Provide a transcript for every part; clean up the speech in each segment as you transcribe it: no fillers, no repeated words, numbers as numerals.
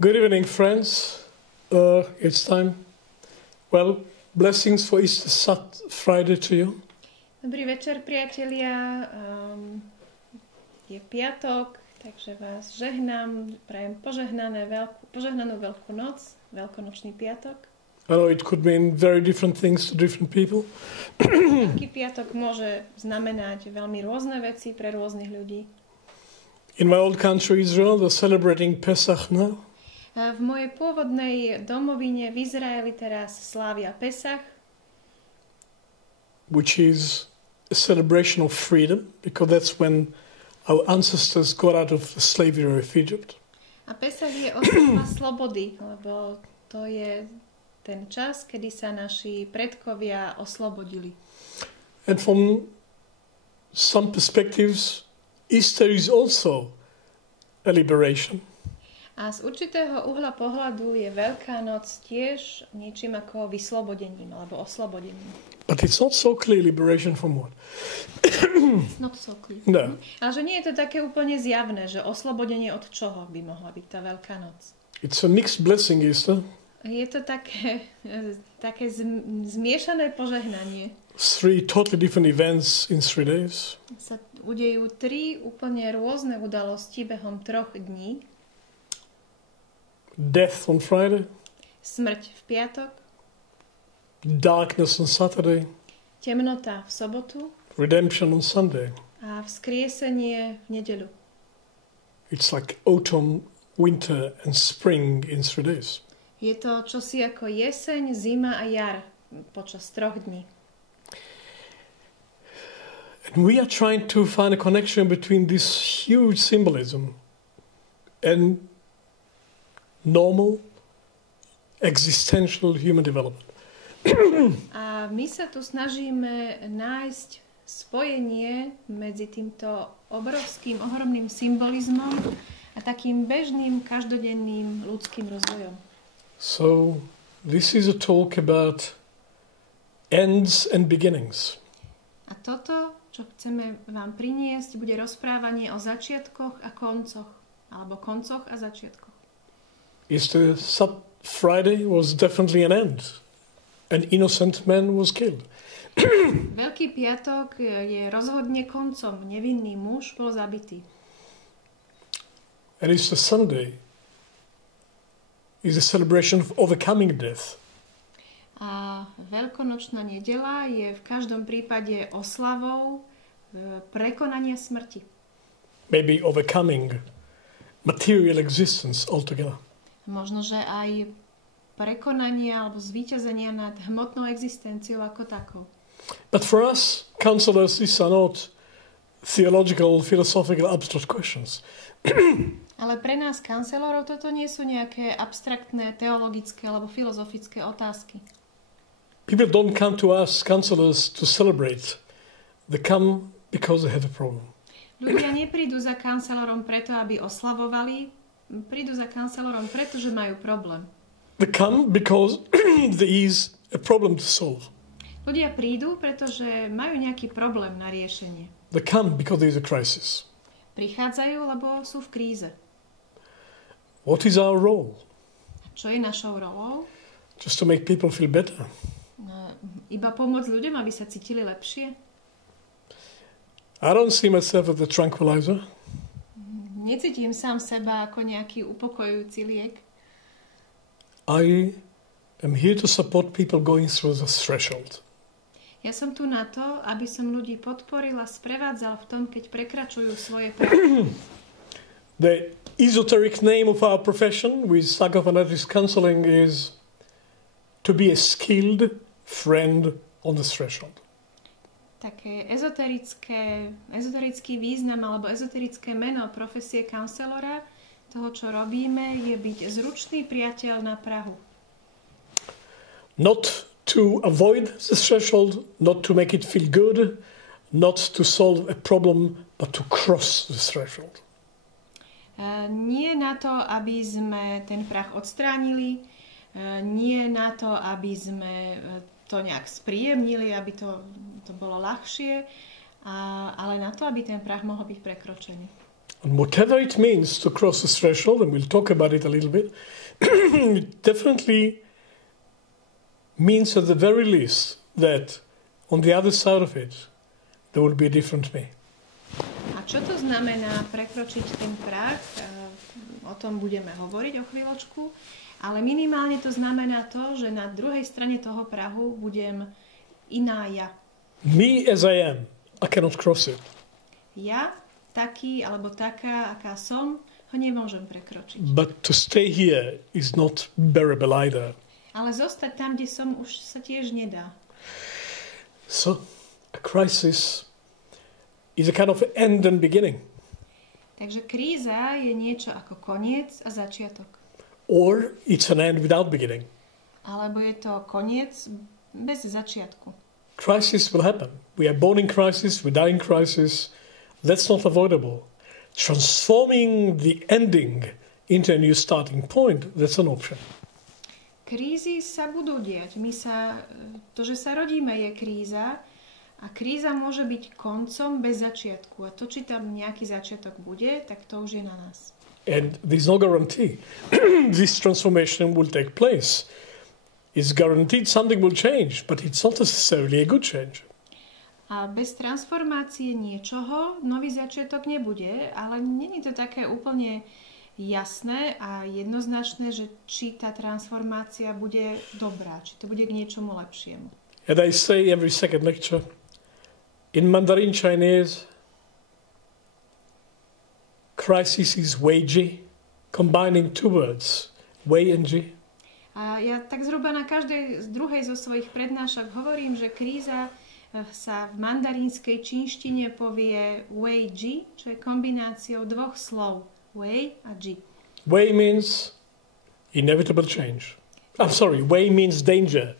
Good evening, friends. It's time. Well, blessings for Easter Friday to you. Dobrý večer, priatelia. Je piatok, takže vás žehnám. Prajem požehnanú veľkú noc, veľkonočný piatok. I know it could mean very different things to different people. Veľký piatok môže znamenať veľmi rôzne veci pre rôznych ľudí. In my old country, Israel, they're celebrating Pesach now. V mojej pôvodnej domovine v Izraeli teraz slávia Pesach, which is a celebration of freedom, because that's when our ancestors got out of the slavery of Egypt. A Pesach je oslava slobody, lebo to je ten čas, kedy sa naši predkovia oslobodili. And from some perspectives, Easter is also a liberation. A z určitého uhla pohľadu je Veľká noc tiež niečím ako vyslobodením alebo oslobodením. But it's not so clear liberation from what? It's not so clear. No. Ale že nie je to také úplne zjavné, že oslobodenie od čoho by mohla byť tá Veľká noc. It's a mixed blessing, Easter. Je to také zmiešané požehnanie. 3 totally different events in 3 days. Sa udejú 3 úplne rôzne udalosti behom 3 dní. Death on Friday. Smrť v piatok. Darkness on Saturday. Temnota v sobotu. Redemption on Sunday. A vzkriesenie v nedeľu. It's like autumn, winter and spring in 3 days. Je to čosi ako jeseň, zima a jar počas 3 dní. And we are trying to find a connection between this huge symbolism and normal existential human development. A my sa tu snažíme nájsť spojenie medzi týmto obrovským, ohromným symbolizmom a takým bežným, každodenným ľudským rozvojom. So, this is a talk about ends and beginnings. A toto, čo chceme vám priniesť, bude rozprávanie o začiatkoch a koncoch, alebo koncoch a začiatkoch. Easter Friday was definitely an end. An innocent man was killed. Veľký piatok je rozhodne koncom. Nevinný muž bol zabitý. And Easter Sunday is a celebration of overcoming death. A veľkonočná nedeľa je v každom prípade oslavou prekonania smrti. Maybe overcoming material existence altogether. Možno, že aj prekonania alebo zvíťazenia nad hmotnou existenciou ako takou. But for us, counselors, these are not theological, philosophical, abstract questions. Ale pre nás, kancelorov, toto nie sú nejaké abstraktné, teologické alebo filozofické otázky. People don't come to us, counselors, to celebrate. They come because they have a problem. Ľudia neprídu za kancelorom preto, aby oslavovali. Prídu za kancelorom, pretože majú problém. They come because there is a problem to solve. Ľudia prídu, pretože majú nejaký problém na riešenie. They come because there is a crisis. Prichádzajú, lebo sú v kríze. What is our role? Čo je našou rolou? Just to make people feel better. Iba pomôcť ľuďom, aby sa cítili lepšie? I don't see myself as a tranquilizer. Necítim sám seba ako nejaký upokojujúci liek. I am here to support people going through the threshold. Ja som tu na to, aby som ľudí podporil a sprevádzal v tom, keď prekračujú svoje práva. The esoteric name of our profession with Psychophonetics counseling is to be a skilled friend on the threshold. Také ezoterický význam alebo ezoterické meno profesie counselora, toho, čo robíme, je byť zručný priateľ na prahu. Not to avoid the threshold, not to make it feel good, not to solve a problem, but to cross the threshold. Nie na to, aby sme ten prach odstránili, nie na to, aby sme to nejak spríjemnili, aby to bolo ľahšie, ale na to, aby ten prach mohol byť prekročený. And whatever it means to cross the threshold, and we'll talk about it a little bit, it definitely means at the very least that on the other side of it, there will be a different me. A čo to znamená prekročiť ten prach? O tom budeme hovoriť o chvíľočku. Ale minimálne to znamená to, že na druhej strane toho prahu budem iná ja. Me as I am, I cannot cross it. Ja, taký alebo taká, aká som, ho nemôžem prekročiť. But to stay here is not bearable either. Ale zostať tam, kde som, už sa tiež nedá. So, a crisis is a kind of end and beginning. Takže kríza je niečo ako koniec a začiatok. Or it's an end without beginning. Alebo je to koniec bez začiatku. Crisis will happen. We are born in crisis, we die in crisis. That's not avoidable. Transforming the ending into a new starting point, that's an option. Krízy sa budú diať. To, že sa rodíme, je kríza a kríza môže byť koncom bez začiatku. A to, či tam nejaký začiatok bude, tak to už je na nás. And there's no guarantee this transformation will take place. It's guaranteed something will change, but it's not necessarily a good change. A bez transformácie niečoho nový začiatok nebude, ale nie je to také úplne jasné a jednoznačné, že či tá transformácia bude dobrá, či to bude k niečomu lepšiemu. And I say every second lecture, in Mandarin Chinese, crisis is wei-ji, combining two words, wei and ji. A ja tak zhruba na každej z druhej zo svojich prednášok hovorím, že kríza sa v mandarínskej čínštine povie wei-ji, čo je kombináciou dvoch slov, wei a ji. Wei means inevitable change. I'm sorry, wei means danger.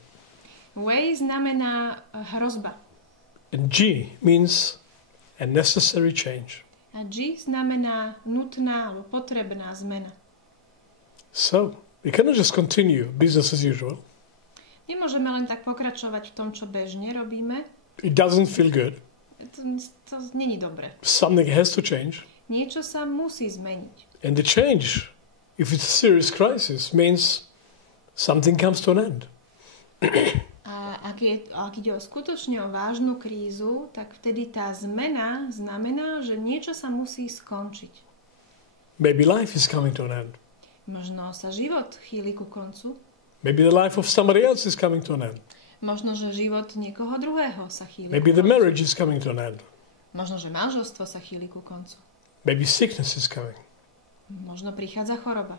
Wei znamená hrozba. And ji means a necessary change. A ji znamená nutná alebo potrebná zmena. So, we cannot just continue business as usual. Nemôžeme len tak pokračovať v tom, čo bežne robíme. It doesn't feel good. To není dobre. Something has to change. Niečo sa musí zmeniť. And the change, if it's a serious crisis, means something comes to an end. A ak ide skutočne o vážnu krízu, tak vtedy tá zmena znamená, že niečo sa musí skončiť. Maybe life is coming to an end. Možno sa život chýli ku koncu. Maybe the life of somebody else is coming to an end. Možno, že život niekoho druhého sa chýli Maybe ku the koncu. marriage is coming to an end. Možno, že manželstvo sa chýli ku koncu. Maybe sickness is coming. Možno prichádza choroba.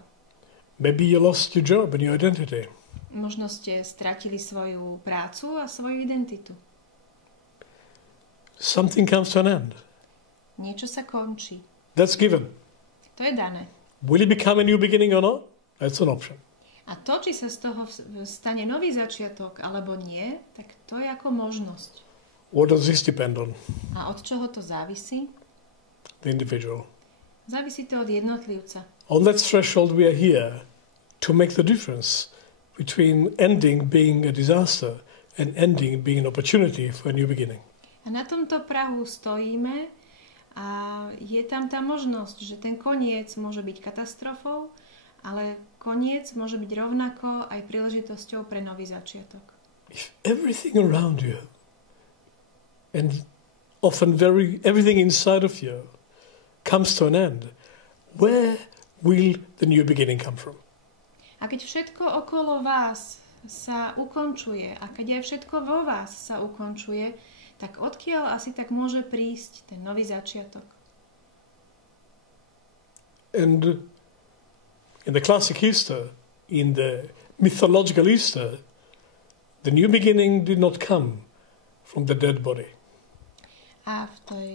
Maybe you lost your job and your identity. Možno ste stratili svoju prácu a svoju identitu. Something comes to an end. Niečo sa končí. That's given. To je dané. Will it become a new beginning or not? That's an option. A to, či sa z toho stane nový začiatok alebo nie, tak to je ako možnosť. What does this depend on? A od čoho to závisí? The individual. Závisí to od jednotlivca. On that threshold we are here to make the difference between ending being a disaster and ending being an opportunity for a new beginning. A na tomto prahu stojíme a je tam tá možnosť, že ten koniec môže byť katastrofou, ale koniec môže byť rovnako aj príležitosťou pre nový začiatok. If everything around you and often everything inside of you comes to an end, where will the new beginning come from? A keď všetko okolo vás sa ukončuje a keď aj všetko vo vás sa ukončuje, tak odkiaľ asi tak môže prísť ten nový začiatok? And in the classic Easter, in the mythological Easter, the new beginning did not come from the dead body. A v tej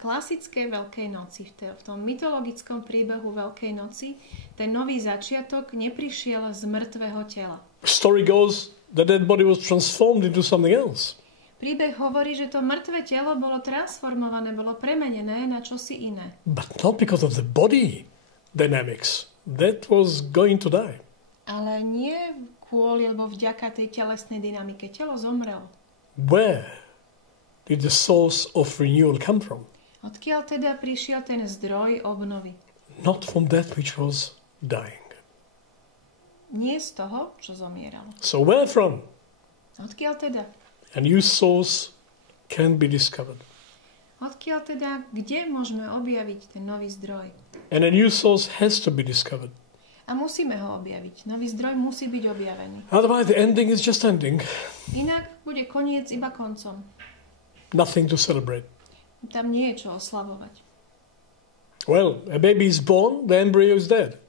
klasickej Veľkej noci, v tom mytologickom príbehu Veľkej noci, ten nový začiatok neprišiel z mŕtvého tela. The story goes, the dead body was transformed into something else. Príbeh hovorí, že to mŕtve telo bolo transformované, bolo premenené na čosi iné. But not because of the body dynamics. That was going to die. Ale nie kvôli, alebo vďaka tej telesnej dynamike. Telo zomrelo. Where did the source of renewal come from? Odkiaľ teda prišiel ten zdroj obnovy? Not from that which was dying. Nie z toho, čo zomieralo. So where from? Odkiaľ teda? A new source can be discovered. Odkiaľ teda, kde môžeme objaviť ten nový zdroj? And a new source has to be discovered. A musíme ho objaviť. Nový zdroj musí byť objavený. Otherwise the ending is just ending. Inak bude koniec iba koncom. Nothing to celebrate. Tam nie je čo oslavovať. Well, a baby is born, the embryo is dead.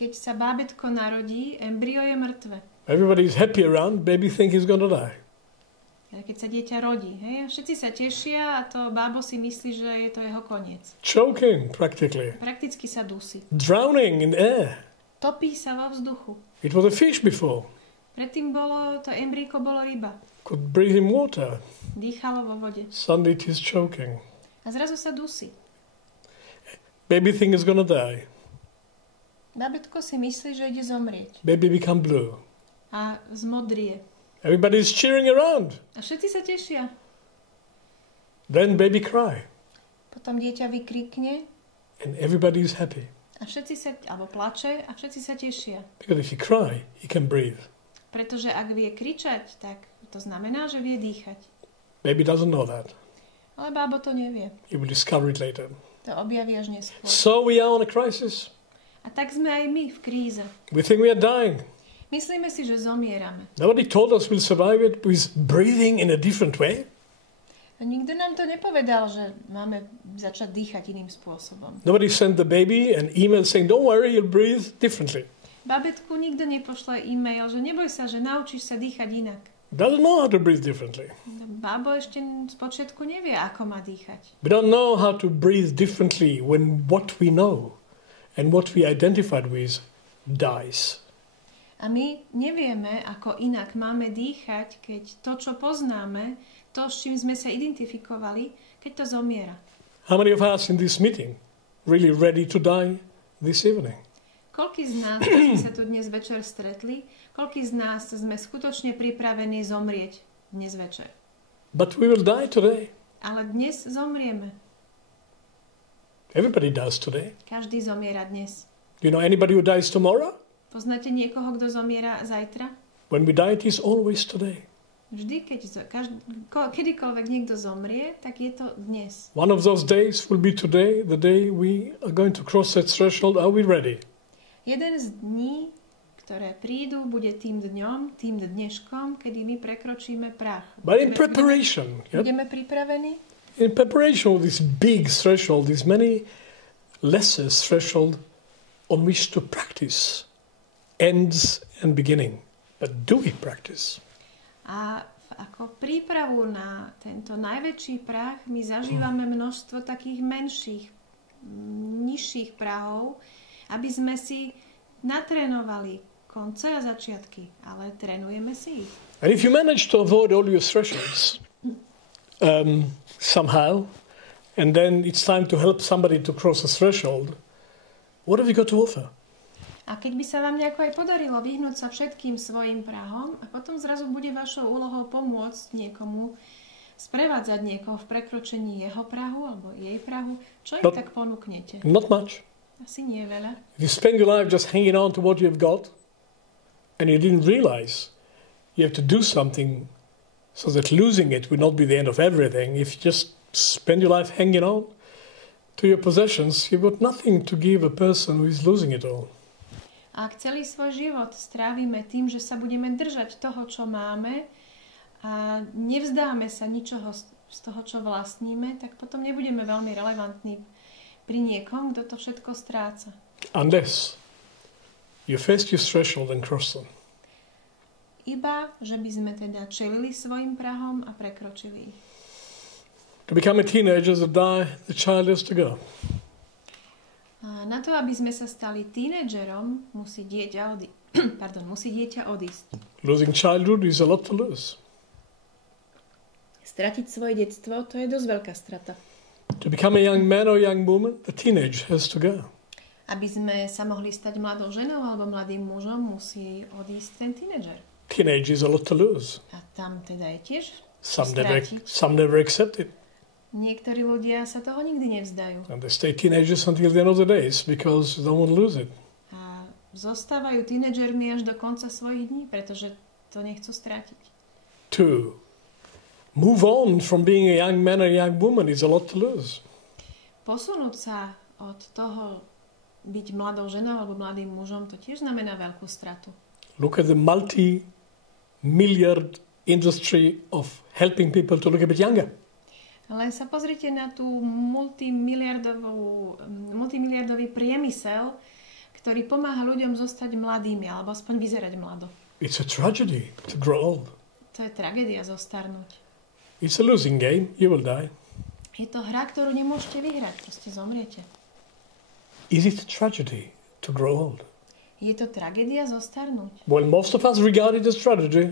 Keď sa bábätko narodí, embryo je mŕtve. Everybody is happy around, baby think he's going to die. Keď sa dieťa rodí, hej, všetci sa tešia a to bábo si myslí, že je to jeho koniec. Choking, practically. Prakticky sa dusí. Drowning in air. Topí sa vo vzduchu. It was a fish before. Predtým to embryko bolo ryba. Could breathe in water. Dýchalo vo vode. Suddenly it is choking. A zrazu sa dusí. Baby think is going to die. Bábätko si myslí, že ide zomrieť. Baby become blue. A zmodrie. Everybody is cheering around. A všetci sa tešia. Then baby cry. Potom dieťa vykríkne. And everybody is happy. A všetci sa, alebo plače a všetci sa tešia. Because if he cry, he can breathe. Pretože ak vie kričať, tak to znamená, že vie dýchať. Baby doesn't know that. Ale bábo to nevie. He will discover it later. To objaví až neskôr. So we are on a crisis. A tak sme aj my v kríze. We think we are dying. Myslíme si, že zomierame. Nobody told us we'll survive it with breathing in a different way. A nikto nám to nepovedal, že máme začať dýchať iným spôsobom. Nobody sent the baby an email saying, don't worry, you'll breathe differently. Babetku nikto nepošle e-mail, že neboj sa, že naučíš sa dýchať inak. Doesn't know how to breathe differently. Bábo ešte spočiatku nevie, ako má dýchať. We don't know how to breathe differently when what we know and what we identified with dies. A my nevieme, ako inak máme dýchať, keď to, čo poznáme, to, s čím sme sa identifikovali, keď to zomiera. How many of us in this meeting really ready to die this evening? Koľký z nás, keď sme sa tu dnes večer stretli, koľký z nás sme skutočne pripravení zomrieť dnes večer? But we will die today. Ale dnes zomrieme. Everybody dies today. Každý zomiera dnes. Do you know anybody who dies tomorrow? Poznáte niekoho, kto zomiera zajtra? When we die, it is always today. Vždy, kedykoľvek niekto zomrie, tak je to dnes. One of those days will be today, the day we are going to cross that threshold. Are we ready? Jeden z dní, ktoré prídu, bude tým dňom, tým dneškom, kedy my prekročíme prach. But in preparation, budeme pripravení? In preparation of this big threshold, this many lesser threshold on which to practice ends and beginning. But do we practice? A ako prípravu na tento najväčší prach my zažívame množstvo takých menších, nižších prahov, aby sme si natrénovali konce a začiatky, ale trénujeme si ich. And if you manage to avoid all your thresholds somehow, and then it's time to help somebody to cross a threshold, what have you got to offer? A keď by sa vám nejako aj podarilo vyhnúť sa všetkým svojim prahom a potom zrazu bude vašou úlohou pomôcť niekomu, sprevádzať niekoho v prekročení jeho prahu alebo jej prahu, čo im tak ponúknete? Not much. Asi nie veľa. If you spend your life just hanging on to what you've got and you didn't realize you have to do something so that losing it will not be the end of everything. If you just spend your life hanging on to your possessions, you've got nothing to give a person who is losing it all. Ak celý svoj život strávime tým, že sa budeme držať toho, čo máme a nevzdáme sa ničoho z toho, čo vlastníme, tak potom nebudeme veľmi relevantní pri niekom, kto to všetko stráca. Unless you face your threshold and cross them. Iba, že by sme teda čelili svojim prahom a prekročili ich. To become a teenager, the child has to go. A na to, aby sme sa stali tínedžerom, musí dieťa odísť. Losing childhood is a lot to lose. Stratiť svoje detstvo, to je dosť veľká strata. To become a young man or young woman, the teenage has to go. Aby sme sa mohli stať mladou ženou alebo mladým mužom, musí odísť ten tínedžer. Teenage is a lot to lose. A tam teda je tiež Some never accept it. Niektorí ľudia sa toho nikdy nevzdajú. And they stay teenagers until the end of the days because they don't want to lose it. A zostávajú tínedžermi až do konca svojich dní, pretože to nechcú stratiť. 2. Move on from being a young man or a young woman is a lot to lose. Posunúť sa od toho byť mladou ženou alebo mladým mužom, to tiež znamená veľkú stratu. Look at the multi-milliard industry of helping people to look a bit younger. Len sa pozrite na tú multimiliardový priemysel, ktorý pomáha ľuďom zostať mladými, alebo aspoň vyzerať mlado. It's a tragedy to grow old. To je tragédia zostarnúť. It's a losing game. You will die. Je to hra, ktorú nemôžete vyhrať, proste zomriete. Is it a tragedy to grow old? Je to tragédia zostarnúť? Well, most of us regard it as tragedy.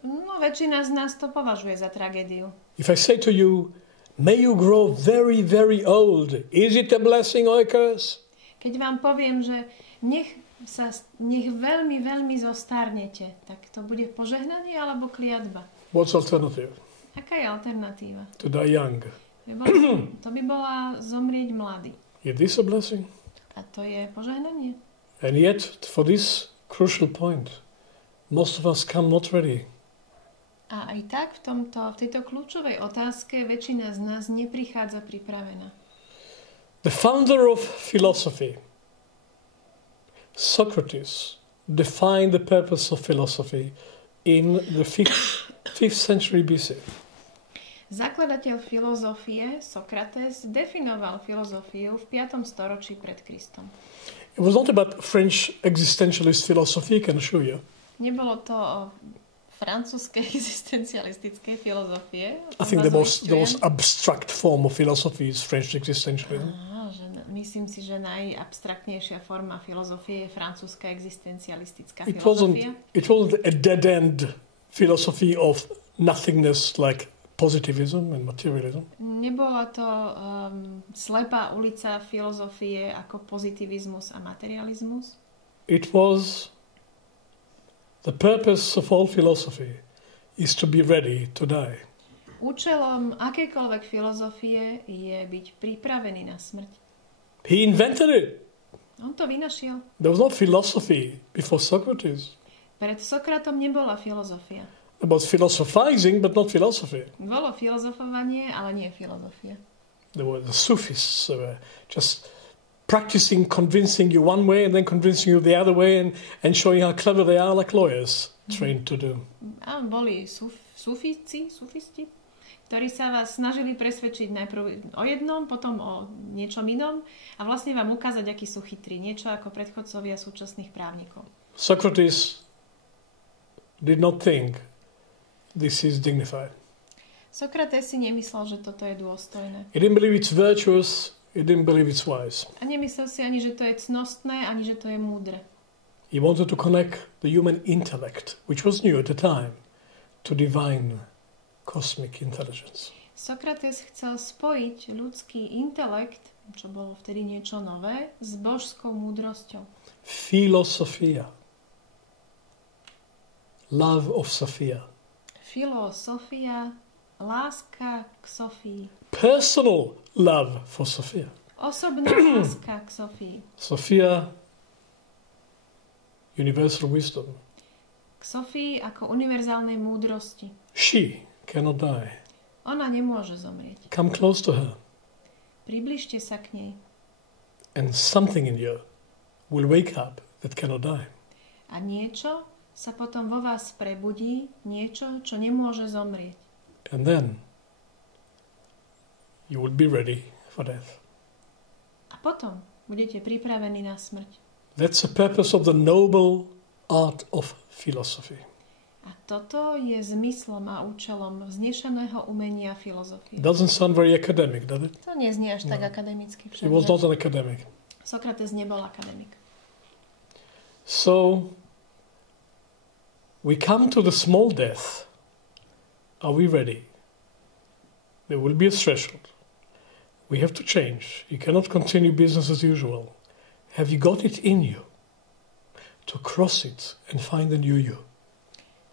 No, väčšina z nás to považuje za tragédiu. If I say to you, may you grow very, very old, is it a blessing or a curse? Keď vám poviem, že nech veľmi, veľmi zostarnete, tak to bude požehnanie alebo kliatba? What's alternative? Aká je alternatíva? To die young. To by bola zomrieť mladý. Is this a blessing? A to je požehnanie. And yet, for this crucial point, most of us come not ready. A aj tak v tejto kľúčovej otázke väčšina z nás neprichádza pripravená. The founder of philosophy, Socrates, defined the purpose of philosophy in the 5th century BC. Zakladateľ filozofie Sokrates definoval filozofiu v 5. storočí pred Kristom. It was not about French existentialist philosophy, I can assure you. Nebolo to o francúzskej existencialistickej filozofie. I think the most abstract form of philosophy is French existentialism. Myslím si, že najabstraktnejšia forma filozofie je francúzska existencialistická filozofia. It wasn't a dead-end philosophy of nothingness like positivism and materialism. Nebola to slepá ulica filozofie ako pozitivizmus a materializmus. It was the purpose of all philosophy is to be ready to die. Účelom akékoľvek filozofie je byť pripravený na smrť. He invented it. On to vynašiel. There was no philosophy before Socrates. Pred Sokratom nebola filozofia. It was philosophizing, but not philosophy. Bolo filozofovanie, ale nie filozofia. There were the Sufis just practicing convincing you one way and then convincing you the other way and showing how clever they are, like lawyers trained to do. A boli sufisti, ktorí sa vás snažili presvedčiť najprv o jednom, potom o niečom inom a vlastne vám ukázať, akí sú chytrí. Niečo ako predchodcovia súčasných právnikov. Socrates did not think this is dignified. Sokrates si nemyslel, že toto je dôstojné. He didn't believe it's virtuous, he didn't believe it's wise. A nemyslel si ani, že to je cnostné, ani, že to je múdre. He wanted to connect the human intellect, which was new at the time, to divine cosmic intelligence. Sokrates chcel spojiť ľudský intelekt, čo bolo vtedy niečo nové, s božskou múdrosťou. Philosophia. Love of Sophia. Filosofia, láska k Sofii. Personal love for Sophia. Osobná láska k Sofii. Sophia, universal wisdom. K Sofii ako univerzálnej múdrosti. She cannot die. Ona nemôže zomrieť. Come close to her. Približte sa k nej. And something in you will wake up that cannot die. A niečo sa potom vo vás prebudí, niečo, čo nemôže zomrieť. And then you will be ready for death. A potom budete pripravení na smrť. That's the purpose of the noble art of philosophy. A toto je zmyslom a účelom vznešeného umenia filozofie. Doesn't sound very academic, does it? To neznie až tak akademicky. He was not an academic. Sokrates nebol akademik. So we come to the small death. Are we ready? There will be a threshold. We have to change. You cannot continue business as usual. Have you got it in you to cross it and find a new you?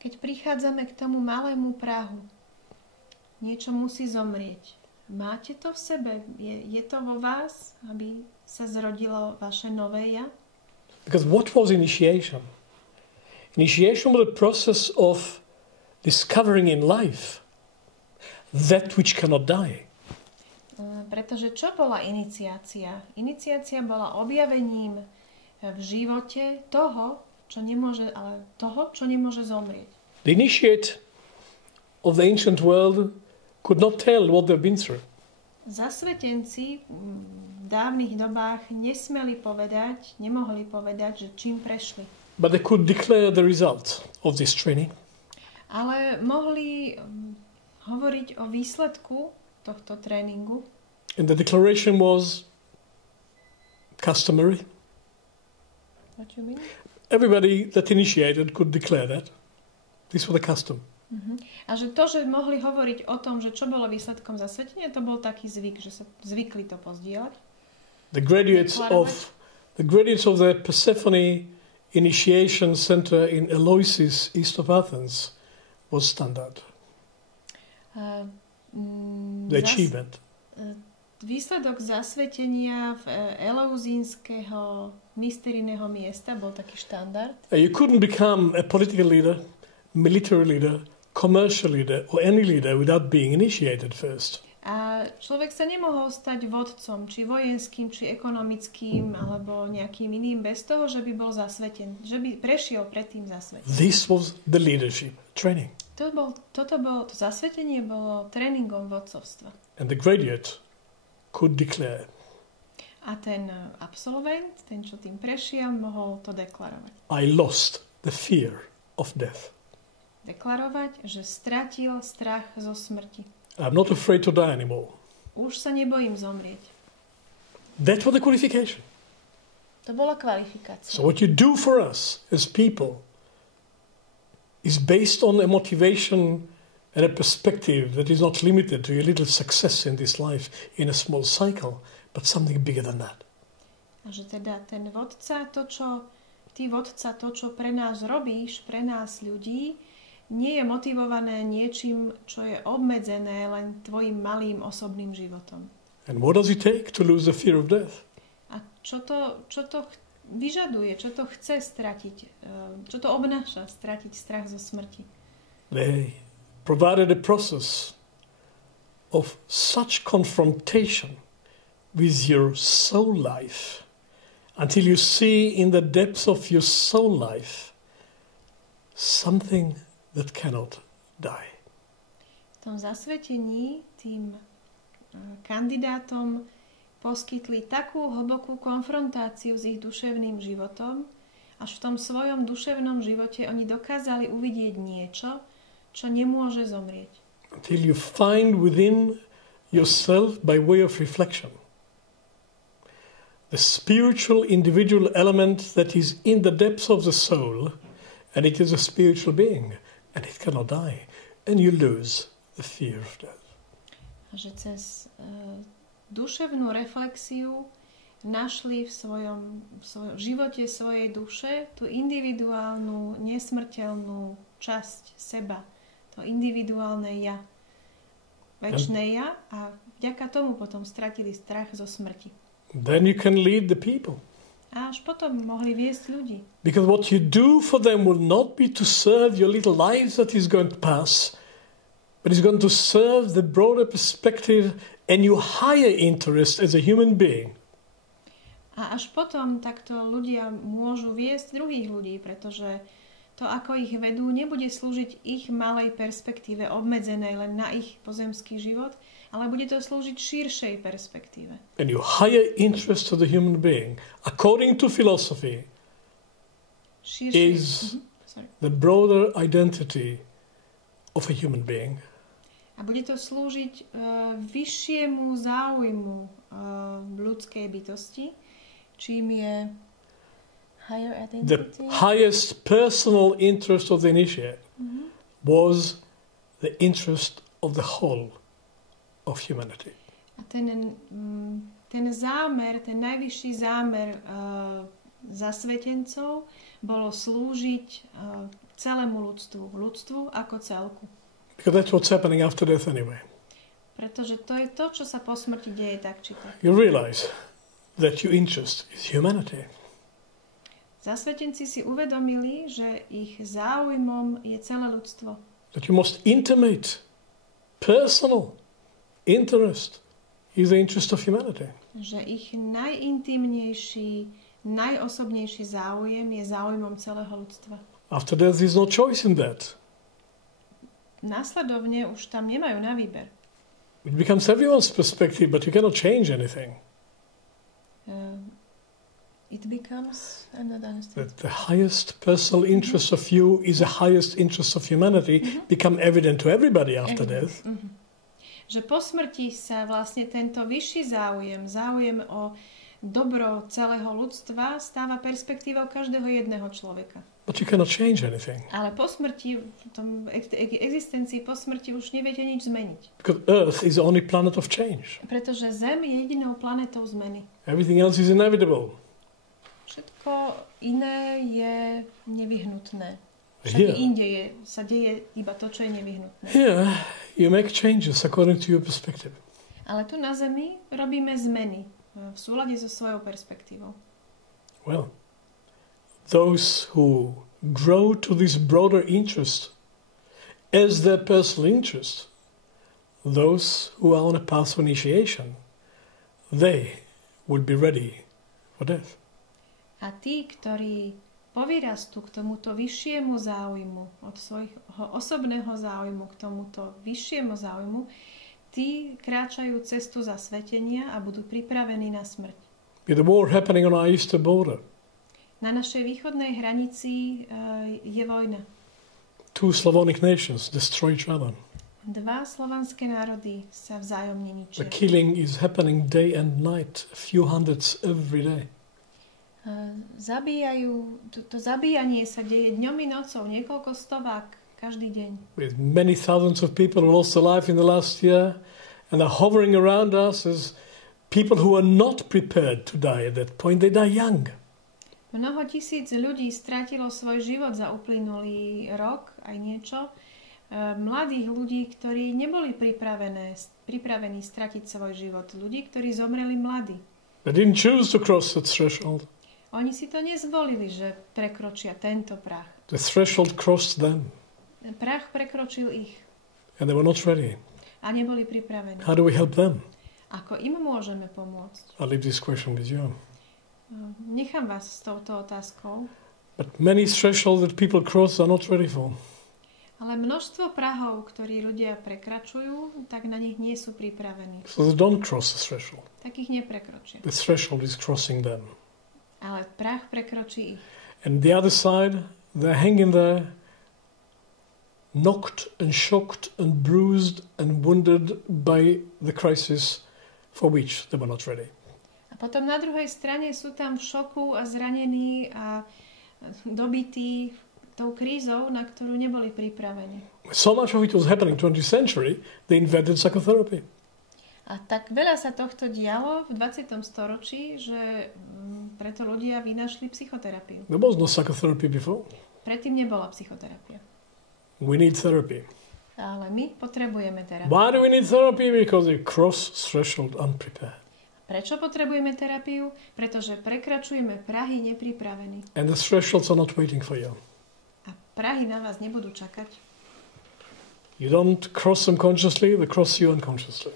Keď prichádzame k tomu malému prahu, niečo musí zomrieť. máte to v sebe? Je to vo vás, aby sa zrodilo vaše nové ja? Because what was initiation? Initiation was a process of discovering in life that which cannot die. Pretože čo bola iniciácia? Iniciácia bola objavením v živote toho, čo nemôže zomrieť. The initiate of the ancient world could not tell what they've been through. Zasvetenci v dávnych dobách nemohli povedať, že čím prešli. But they could declare the result of this training. Ale mohli hovoriť o výsledku tohto tréningu. And the declaration was customary. What you mean? Everybody that initiated could declare that. This was the custom. A že to, že mohli hovoriť o tom, že čo bolo výsledkom zasvetenia, to bol taký zvyk, že sa zvykli to pozdieľať. The graduates of the Persephone Initiation Center in Eleusis, east of Athens, was standard. The achievement. Výsledok zasvetenia v Eleusínskeho mysterijného miesta bol taký štandard. You couldn't become a political leader, military leader, commercial leader or any leader without being initiated first. A človek sa nemohol stať vodcom, či vojenským, či ekonomickým, alebo nejakým iným, bez toho, že by bol zasvetený, že by prešiel predtým zasvetením. This was the leadership training. To zasvetenie bolo tréningom vodcovstva. And the graduate could declare. A ten absolvent, ten, čo tým prešiel, mohol to deklarovať. I lost the fear of death. Deklarovať, že stratil strach zo smrti. I'm not afraid to die anymore. Už sa nebojím zomrieť. That was the qualification. To bola kvalifikácia. So what you do for us as people is based on a motivation and a perspective that is not limited to a little success in this life in a small cycle, but something bigger than that. A že teda ten vodca, to, čo pre nás robíš, pre nás ľudí, nie je motivované niečím, čo je obmedzené len tvojim malým osobným životom. And what does it take to lose the fear of death? A čo to vyžaduje, čo to chce stratiť, čo to obnáša stratiť strach zo smrti? They provided a process of such confrontation with your soul life until you see in the depths of your soul life something that cannot die. V tom zasvetení tým kandidátom poskytli takú hlbokú konfrontáciu s ich duševným životom, až v tom svojom duševnom živote oni dokázali uvidieť niečo, čo nemôže zomrieť. Until you find within yourself by way of reflection the spiritual individual element that is in the depths of the soul, and it is a spiritual being, and it cannot die, and you lose the fear of death. A že cez duševnú reflexiu našli v svojom živote svojej duše tú individuálnu, nesmrteľnú časť seba, to individuálne ja, večné ja, a vďaka tomu potom stratili strach zo smrti. Then you can lead the people. A až potom mohli viesť ľudí. Because what you do for them will not be to serve your little lives that is going to pass, but it's going to serve the broader perspective and your higher interest as a human being. A až potom takto ľudia môžu viesť druhých ľudí, pretože to, ako ich vedú, nebude slúžiť ich malej perspektíve, obmedzenej len na ich pozemský život, ale bude to slúžiť širšej perspektíve. And your higher interest of the human being, according to philosophy, is the broader identity of a human being. A bude to slúžiť vyššiemu záujmu ľudskej bytosti, čím je higher identity. The highest personal interest of the initiate was the interest of the whole of humanity. A ten zámer, ten najvyšší zámer zasvetencov bolo slúžiť celému ľudstvu ako celku. Because that's what's happening after death anyway. Pretože to je to, čo sa po smrti deje tak či tak. You realize that your interest is humanity. Zasvetenci si uvedomili, že ich záujmom je celé ľudstvo. That your most intimate, personal interest is the interest of humanity. Že ich najintímnejší, najosobnejší záujem je záujmom celého ľudstva. After that, there is no choice in that. Následovne už tam nemajú na výber. It becomes everyone's perspective, but you cannot change anything. It becomes, I'm not understanding. That the highest personal interest of you is the highest interest of humanity become evident to everybody after death. Že po smrti sa vlastne tento vyšší záujem o dobro celého ľudstva stáva perspektívou každého jedného človeka. But you cannot change anything. Ale po smrti, v tom existencii po smrti už neviete nič zmeniť. Because Earth is the only planet of change. Pretože Zem je jedinou planetou zmeny. Everything else is inevitable. Všetko iné je nevyhnutné. Však inde sa deje iba to, čo je nevyhnutné. Here, you make changes according to your perspective. Ale tu na Zemi robíme zmeny v súlade so svojou perspektívou. Well, those who grow to this broader interest as their personal interest, those who are on a path of initiation, they would be ready for death. A tí, ktorí povyrastú k tomuto vyššiemu záujmu, od svojho osobného záujmu k tomuto vyššiemu záujmu, tí kráčajú cestu zasvetenia a budú pripravení na smrť. With the war happening on our eastern border, na našej východnej hranici je vojna. Two Slavonic nations destroy each other. Dva slovanské národy sa vzájomne ničia. The killing is happening day and night, a few hundreds every day. To zabíjanie sa deje dňom i nocou, niekoľko stovák každý deň. With many thousands of people who lost their life in the last year and are hovering around us as people who are not prepared to die at that point. They die young. Mnoho tisíc ľudí stratilo svoj život za uplynulý rok, aj niečo. Mladých ľudí, ktorí neboli pripravení stratiť svoj život. Ľudí, ktorí zomreli mladí. They didn't choose to cross the threshold. Oni si to nezvolili, že prekročia tento prach. The threshold crossed them. Prach prekročil ich. And they were not ready. A neboli pripravení. How do we help them? Ako im môžeme pomôcť? I'll leave this question with you. Nechám vás s touto otázkou. But many thresholds that people cross are not ready for. Ale množstvo prahov, ktorí ľudia prekračujú, tak na nich nie sú pripravení. So they don't cross the threshold. Tak ich neprekročia. The threshold is crossing them. Ale prach prekročí ich. And the other side, they're hanging there, knocked and shocked and bruised and wounded by the crisis for which they were not ready. A potom na druhej strane sú tam v šoku a zranení a dobití tou krízou, na ktorú neboli pripravení. So much of it was happening in the 20th century, they invented psychotherapy. A tak veľa sa tohto dialo v 20. storočí, že preto ľudia vynašli psychoterapiu. There was no psychotherapy before. Predtým nebola psychoterapia. We need therapy. Ale my potrebujeme terapiu. Why do we need therapy? Because we cross threshold unprepared. Prečo potrebujeme terapiu? Pretože prekračujeme prahy nepripravení. And the thresholds are not waiting for you. A prahy na vás nebudú čakať. You don't cross them consciously, they cross you unconsciously.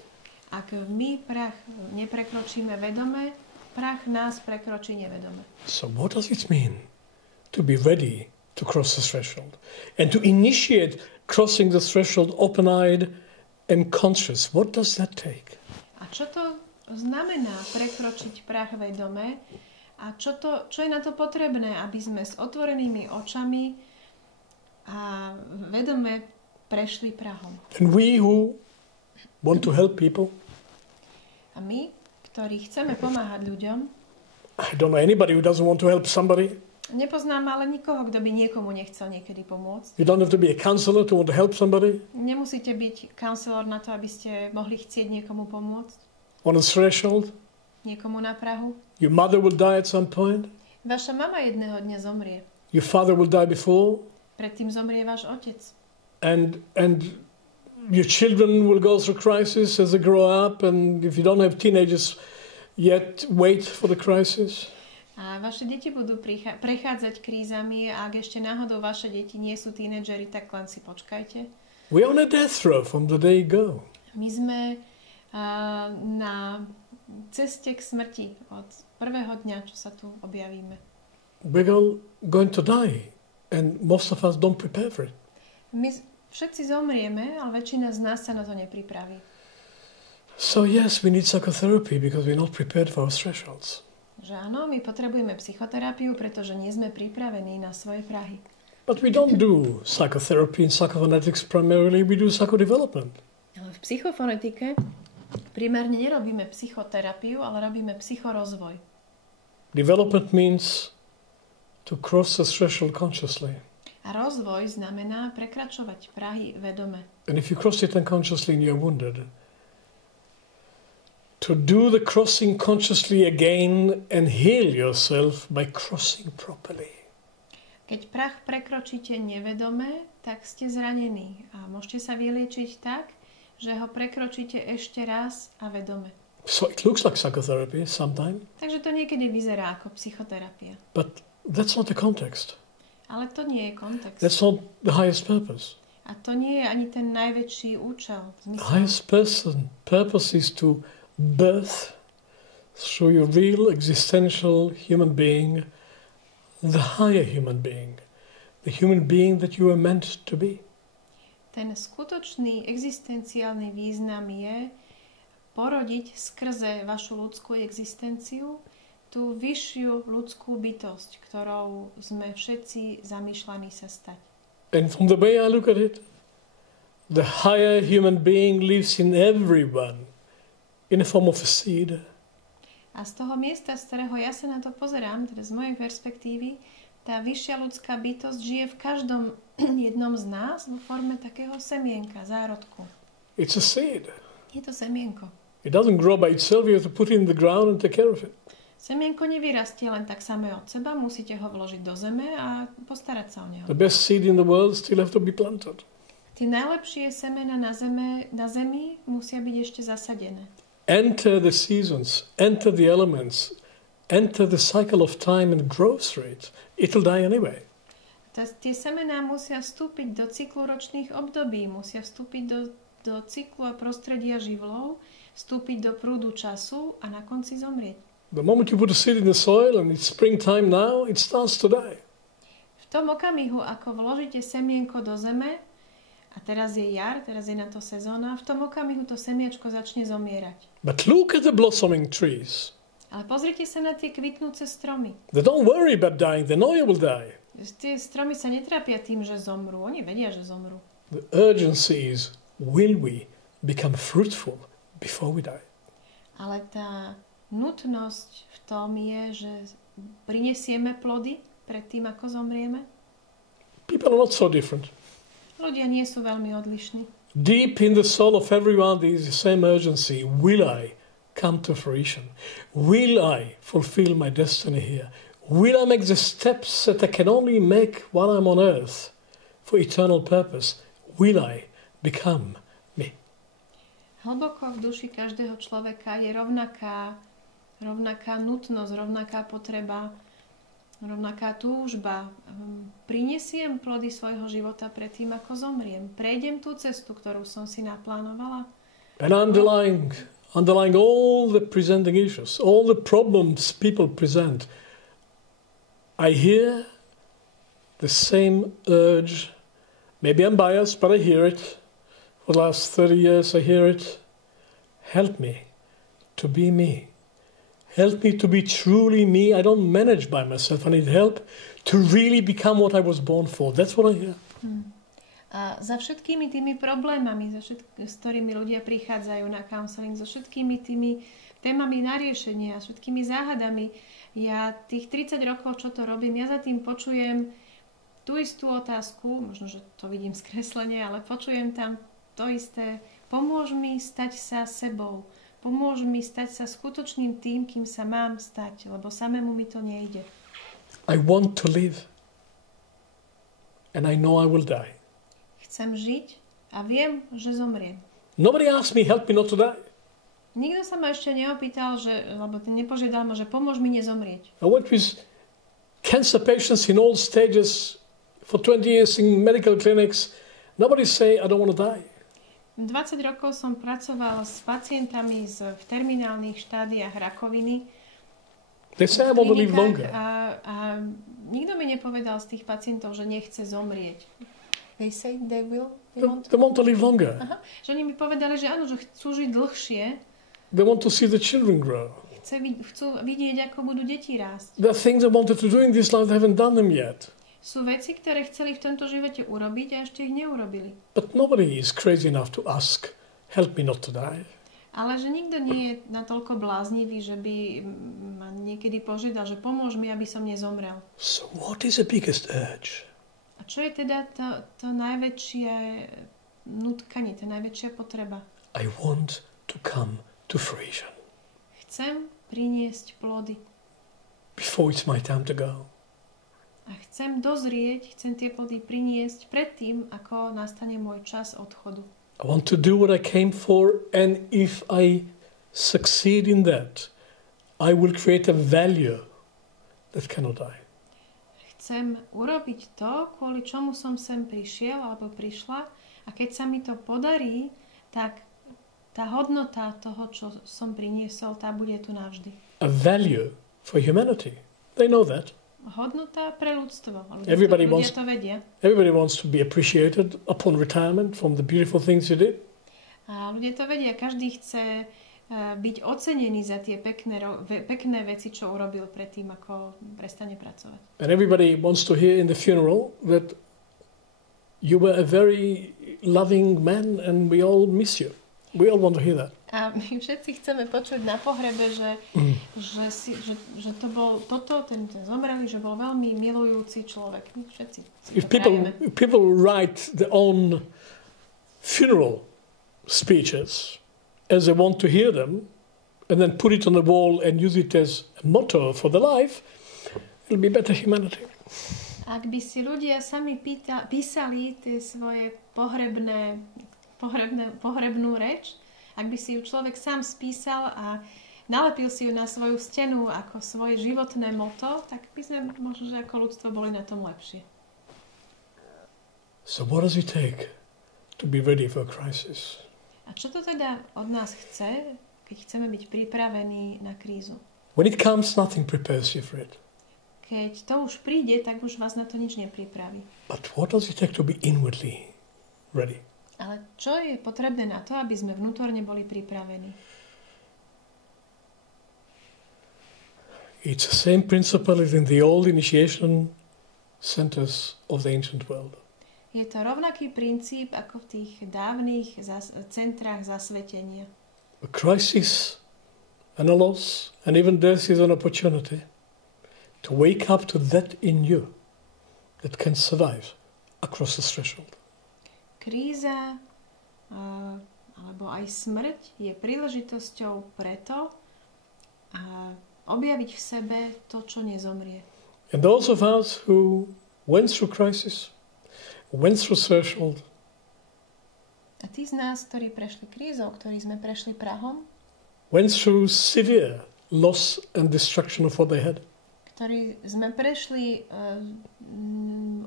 Ak my prach neprekročíme vedome, prach nás prekročí nevedome. So what does it mean to be ready to cross the threshold? And to initiate crossing the threshold open-eyed and conscious. What does that take? A čo to znamená prekročiť prach vedome? A čo je na to potrebné, aby sme s otvorenými očami a vedome prešli prahom? And we who want to help people, a my, ktorí chceme pomáhať ľuďom, I don't know anybody who doesn't want to help somebody. nepoznám ale nikoho, kto by niekomu nechcel niekedy pomôcť. You don't have to be a counselor to want to help somebody. Nemusíte byť counselor na to, aby ste mohli chcieť niekomu pomôcť. On a threshold, Niekomu na prahu. your mother will die at some point. Vaša mama jedného dňa zomrie. Your father will die before. Predtým zomrie váš otec. And your children will go through crisis as they grow up, and if you don't have teenagers yet, wait for the crisis. A vaše deti budú prechádzať krízami a ak ešte náhodou vaše deti nie sú tínedžeri, tak len si počkajte. We're on a death row from the day you go. My sme na ceste k smrti od prvého dňa, čo sa tu objavíme. We're all going to die, and most of us don't prepare for it. My všetci zomrieme, ale väčšina z nás sa na to nepripraví. So yes, we need psychotherapy because we're not prepared for our thresholds. Že áno, my potrebujeme psychoterapiu, pretože nie sme pripravení na svoje prahy. But we don't do psychotherapy in psychophonetics primarily, we do psychodevelopment. Ale v psychofonetike primárne nerobíme psychoterapiu, ale robíme psychorozvoj. Development means to cross the threshold consciously. A rozvoj znamená prekračovať prahy vedome. And if you cross it unconsciously and you're wounded, to do the crossing consciously again and heal yourself by crossing properly. Keď prach prekročíte nevedome, tak ste zranení a môžete sa vyliečiť tak, že ho prekročíte ešte raz a vedome. So it looks like psychotherapy sometimes. Takže to niekedy vyzerá ako psychoterapia. But that's not the context. Ale to nie je kontext. That's not the highest purpose. A to nie je ani ten najväčší účel. The highest purpose is to birth through your real existential human being, the higher human being, the human being that you are meant to be. Ten skutočný existenciálny význam je porodiť skrze vašu ľudskú existenciu tú vyššiu ľudskú bytosť, ktorou sme všetci zamýšľaní sa stať. And from the way I look at it, the higher human being lives in everyone in the form of a seed. A z toho miesta, z ktorého ja sa na to pozerám, teda z mojej perspektívy, tá vyššia ľudská bytosť žije v každom jednom z nás vo forme takého semienka, zárodku. It's a seed. Je to semienko. It doesn't grow by itself, you have to put it in the ground and take care of it. Semienko nevyrastie len tak samé od seba, musíte ho vložiť do zeme a postarať sa o neho. The best seed in the world still have to be planted. Tie najlepšie semena na zemi musia byť ešte zasadené. Enter the seasons, enter the elements, enter the cycle of time and growth rate. It'll die anyway. Tie semená musia vstúpiť do cyklu ročných období, musia vstúpiť do cyklu a prostredia živlov, vstúpiť do prúdu času a na konci zomrieť. The moment you put a seed in the soil and it's springtime now, it starts to die. V tom okamihu, ako vložíte semienko do zeme, a teraz je jar, teraz je na to sezóna, v tom okamihu to semiečko začne zomierať. But look at the blossoming trees. Ale pozrite sa na tie kvitnúce stromy. They don't worry about dying, they know you will die. Tie stromy sa netrápia tým, že zomrú. Oni vedia, že zomrú. The urgency is, will we become fruitful before we die? Ale tá nutnosť v tom je, že prinesieme plody pred tým, ako zomrieme. People are not so different. Ľudia nie sú veľmi odlišní. Deep in the soul of everyone there is the same urgency. Will I come to fruition? Will I fulfill my destiny here? Will I make the steps that I can only make while I'm on earth for eternal purpose? Will I become me? Hlboko v duši každého človeka je rovnaká nutnosť, rovnaká potreba, rovnaká túžba. Prinesiem plody svojho života predtým, ako zomriem. Prejdem tú cestu, ktorú som si naplánovala. And underlying all the presenting issues, all the problems people present, I hear the same urge. Maybe I'm biased, but I hear it. For the last 30 years I hear it. Help me to be me. Help me to be truly me. I don't manage by myself. I need help to really become what I was born for. That's what I hear. A za všetkými tými problémami, s ktorými ľudia prichádzajú na counseling, so všetkými tými témami na riešenie a všetkými záhadami, ja tých 30 rokov, čo to robím, ja za tým počujem tú istú otázku, možno, že to vidím skreslenie, ale počujem tam to isté. Pomôž mi stať sa sebou. Pomôž mi stať sa skutočným tým, kým sa mám stať, lebo samému mi to nejde. I want to live. And I know I will die. Chcem žiť A viem, že zomriem. Nobody asked me, help me not to die. Nikto sa ma ešte neopýtal, alebo nepožiadal ma, že pomôž mi nezomrieť. I worked with cancer patients in all stages for 20 years in medical clinics. Nobody say, I don't want to die. 20 rokov som pracovala s pacientami v terminálnych štádiách rakoviny. They say I want to live longer. A nikto mi nepovedal z tých pacientov, že nechce zomrieť. They say they will. They want to live longer. Aha, že oni mi povedali, že áno, že chcú žiť dlhšie. They want to see the children grow. Chcú vidieť, ako budú deti rásť. There are things they wanted to do in this life, they haven't done them yet. Sú veci, ktoré chceli v tomto živote urobiť a ešte ich neurobili. But nobody is crazy enough to ask, help me not to die. Ale že nikto nie je natoľko bláznivý, že by ma niekedy požiadal, že pomôž mi, aby som nezomrel. So what is the biggest urge? A čo je teda to najväčšie nutkanie, tá najväčšia potreba? I want to come to fruition. Chcem priniesť plody. Before it's my time to go. A chcem dozrieť, chcem tie plody priniesť predtým, ako nastane môj čas odchodu. I want to do what I came for, and if I succeed in that, I will create a value that cannot die. Chcem urobiť to, kvôli čomu som sem prišiel alebo prišla, a keď sa mi to podarí, tak tá hodnota toho, čo som priniesol, tá bude tu navždy. A value for humanity. They know that. Hodnota pre ľudstvo. Everybody ľudia to vedia. Everybody wants to be appreciated upon retirement from the beautiful things you did. A ľudia to vedia. Každý chce byť ocenený za tie pekné veci, čo urobil predtým, ako prestane pracovať. And everybody wants to hear in the funeral that you were a very loving man and we all miss you. We all want to hear that. A my všetci chceme počuť na pohrebe, že to bol ten zomrelý, že bol veľmi milujúci človek. My všetci si If to prajeme. people write their own funeral speeches as they want to hear them and then put it on the wall and use it as a motto for their life, it'll be better humanity. Ak by si ľudia sami písali tie svoje pohrebnú reč, ak by si ju človek sám spísal a nalepil si ju na svoju stenu ako svoje životné motto, tak by sme možno, že ako ľudstvo boli na tom lepšie. So what does it take to be ready for a crisis? A čo to teda od nás chce, keď chceme byť pripravení na krízu? When it comes, nothing prepares you for it. Keď to už príde, tak už vás na to nič nepripraví. But what does it take to be inwardly ready? Ale čo je potrebné na to, aby sme vnútorne boli pripravení? It's the same principle as in the old initiation centers of the ancient world. Je to rovnaký princíp ako v tých dávnych centrách zasvetenia. A crisis and a loss and even death is an opportunity to wake up to that in you that can survive across the threshold. Kríza alebo aj smrť je príležitosťou preto objaviť v sebe to, čo nezomrie. And those of us who went through crisis, went through threshold, a tí z nás, ktorí prešli krízou, ktorí sme prešli prahom, went through severe loss and destruction of what they had, ktorí sme prešli